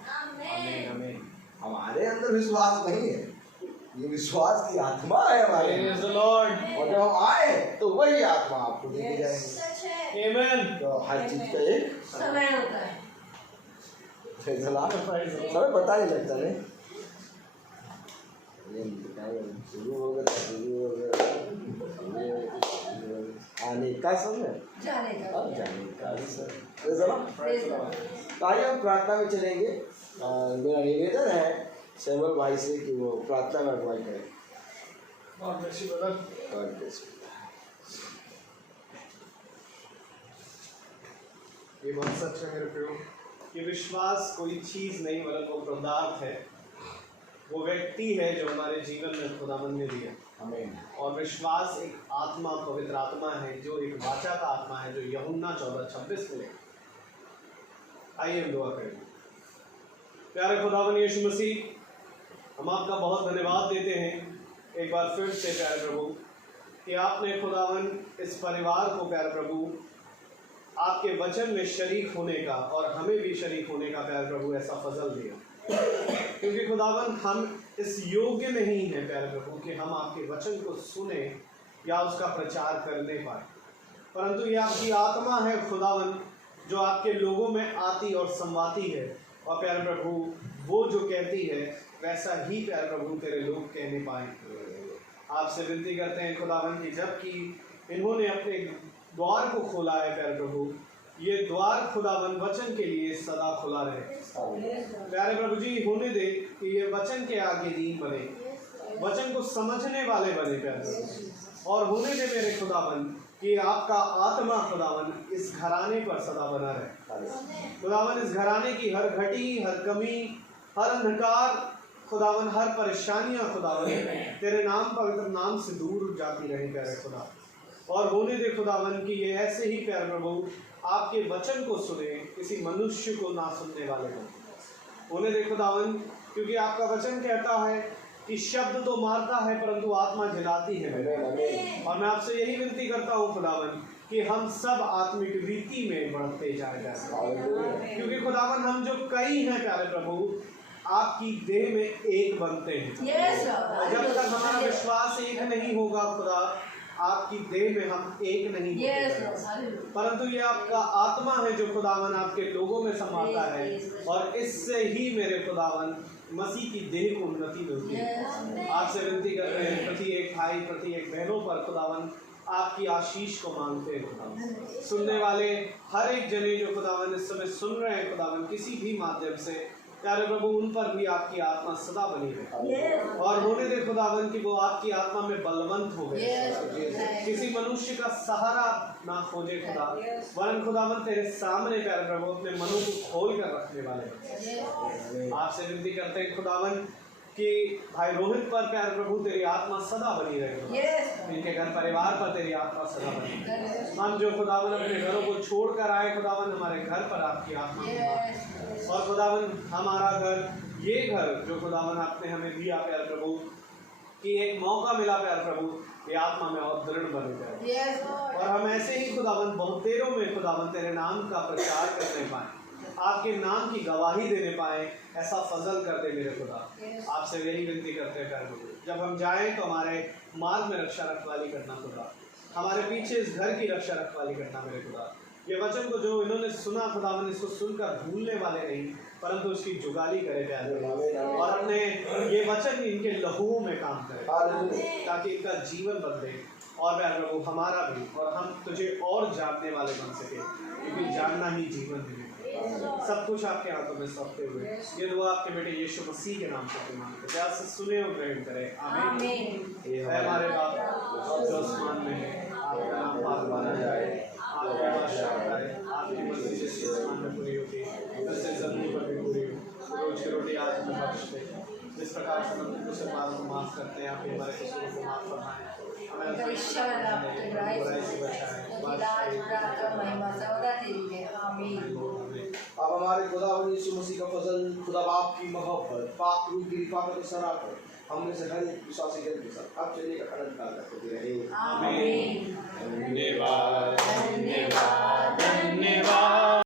हमारे अंदर विश्वास नहीं है, ये विश्वास की आत्मा है हमारे अंदर। और जब हम आए तो वही आत्मा आपको देके जाएंगे। आमीन। तो हर चीज का एक समय होता है। समय पता नहीं लगता नहीं, शुरू हो गया आने का समय, जाने का अब जाने का भी समय। तो आइए हम प्रार्थना में चलेंगे। मेरा निवेदन है सैमुअल भाई से कि वो प्रार्थना में अगुवाई करें। ये बहुत सच है मेरे प्रियो कि विश्वास कोई चीज नहीं बल्कि वो पदार्थ है, वो व्यक्ति है जो हमारे जीवन में खुदावंद ने दिया। आमीन। और विश्वास एक आत्मा, पवित्र आत्मा है, जो एक वाचा का आत्मा है, जो यूहन्ना 14:26 में। आइए हम दुआ करेंगे। प्यारे खुदावंद यीशु मसीह, हम आपका बहुत धन्यवाद देते हैं एक बार फिर से प्यारे प्रभु कि आपने खुदावंद इस परिवार को प्यारे प्रभु आपके वचन में शरीक होने का और हमें भी शरीक होने का प्यारे प्रभु ऐसा फजल दिया। क्योंकि खुदावंद हम इस योग्य नहीं है प्यारे प्रभु कि हम आपके वचन को सुने या उसका प्रचार करने पाए, परंतु ये आपकी आत्मा है खुदावंद जो आपके लोगों में आती और संवाती है। और प्यारे प्रभु वो जो कहती है वैसा ही प्यारे प्रभु तेरे लोग कहने पाए। आपसे विनती करते हैं खुदावंद की जबकि इन्होंने अपने द्वार को खोला है प्यारे प्रभु, ये द्वार खुदावंद वचन के लिए सदा खुला रहे। प्यारे प्रभु जी, होने दे कि ये वचन के आगे नींव बने, वचन को समझने वाले बने प्यारे प्रभु। और होने दे मेरे खुदावंद कि आपका आत्मा खुदावंद इस घराने पर सदा बना रहे। खुदावंद इस घराने की हर घटी, हर कमी, हर अंधकार खुदावंद, हर परेशानियां खुदावंद तेरे नाम पवित्र नाम से दूर जाती रहे प्यारे खुदा। और होने दे खुदावंद कि ये ऐसे ही प्यारे प्रभु आपके वचन को सुने, किसी मनुष्य को ना सुनने वाले को होने दे खुदावंद, क्योंकि आपका वचन कहता है कि शब्द तो मारता है परंतु आत्मा जलाती है। और मैं आपसे यही विनती करता हूँ खुदावंद कि हम सब आत्मिक रीति में बढ़ते जाए, क्योंकि खुदावंद हम जो कई हैं प्यारे प्रभु आपकी देह में एक बनते हैं। जब तक हमारा विश्वास एक नहीं होगा खुदा, आपकी देह में हम एक नहीं होते, परंतु ये आपका आत्मा है जो खुदावन आपके लोगों में समाता है। और इससे ही मेरे खुदावन मसीह की देह को उन्नति मिलती है। आपसे विनती कर रहे हैं प्रति एक भाई, प्रति एक बहनों पर खुदावन आपकी आशीष को मांगते हैं खुदावन। सुनने वाले हर एक जने जो खुदावन इस समय सुन रहे हैं खुदावन किसी भी माध्यम से, प्यारे प्रभु उन पर भी आपकी आत्मा सदा बनी रहे और होने दे खुदावन कि वो आपकी आत्मा में बलवंत हो गए, किसी मनुष्य का सहारा ना खोजे खुदा, वरन खुदावन तेरे सामने प्यारे प्रभु अपने मनों को खोल कर रखने वाले। आपसे विनती करते हैं खुदावन कि भाई रोहित पर प्यारे प्रभु तेरी आत्मा सदा बनी रहे, इनके घर परिवार पर तेरी आत्मा सदा बनी रहे। हम जो खुदावन अपने घरों को छोड़ कर आए खुदावन हमारे घर पर आपकी आत्मा, और खुदावन हमारा घर, ये घर जो खुदावन आपने हमें दिया प्यारे प्रभु कि एक मौका मिला प्यारे प्रभु ये आत्मा में और दृढ़ बन जाए, और हम ऐसे ही खुदावन बहुत देरों में खुदावन तेरे नाम का प्रचार करने पाए, आपके नाम की गवाही देने पाए, ऐसा फजल कर दे मेरे खुदा। आपसे यही विनती करते हैं प्यारे प्रभु, जब हम जाएं तो हमारे मार्ग में रक्षा रखवाली करना खुदा, हमारे पीछे इस घर की रक्षा रखवाली करना मेरे खुदा। ये वचन को जो इन्होंने सुना खुदावन इसको सुनकर भूलने वाले नहीं, परंतु उसकी जुगाली करे प्यारे, और अपने ये वचन इनके लहूओं में काम करे ताकि इनका जीवन बदले, और प्यारे प्रभु हमारा भी, और हम तुझे और जानने वाले बन सके, क्योंकि जानना ही जीवन है। सब कुछ आपके हाथों में सौंपते हुए ये दुआ आपके बेटे यीशु मसीह के नाम से मांगते हैं, से सुने और ग्रहण करें, आमीन। हे हमारे बाप जो आसमान में है, आपका नाम पाक माना जाए, आपकी बादशाह आए, आपकी मर्जी जैसी आसमान में पूरी होती है वैसे जमीन पर भी पूरी हो। रोज की रोटी आज हमें बख्श दे, जिस प्रकार से हम दूसरे बालों को माफ करते हैं, आप हमारे कसूरों को माफ फरमाएं, हमें बुराई से बचाएं। अब हमारे खुदा यीशु मसीह का फजल, खुदा बाप की मोहब्बत, पाक रूह की रिफाकत सराहत हमने से हर एक विश्वासी के साथ अब चलिए अनंत काल तक होती रहे। आमीन। धन्यवाद धन्यवाद धन्यवाद।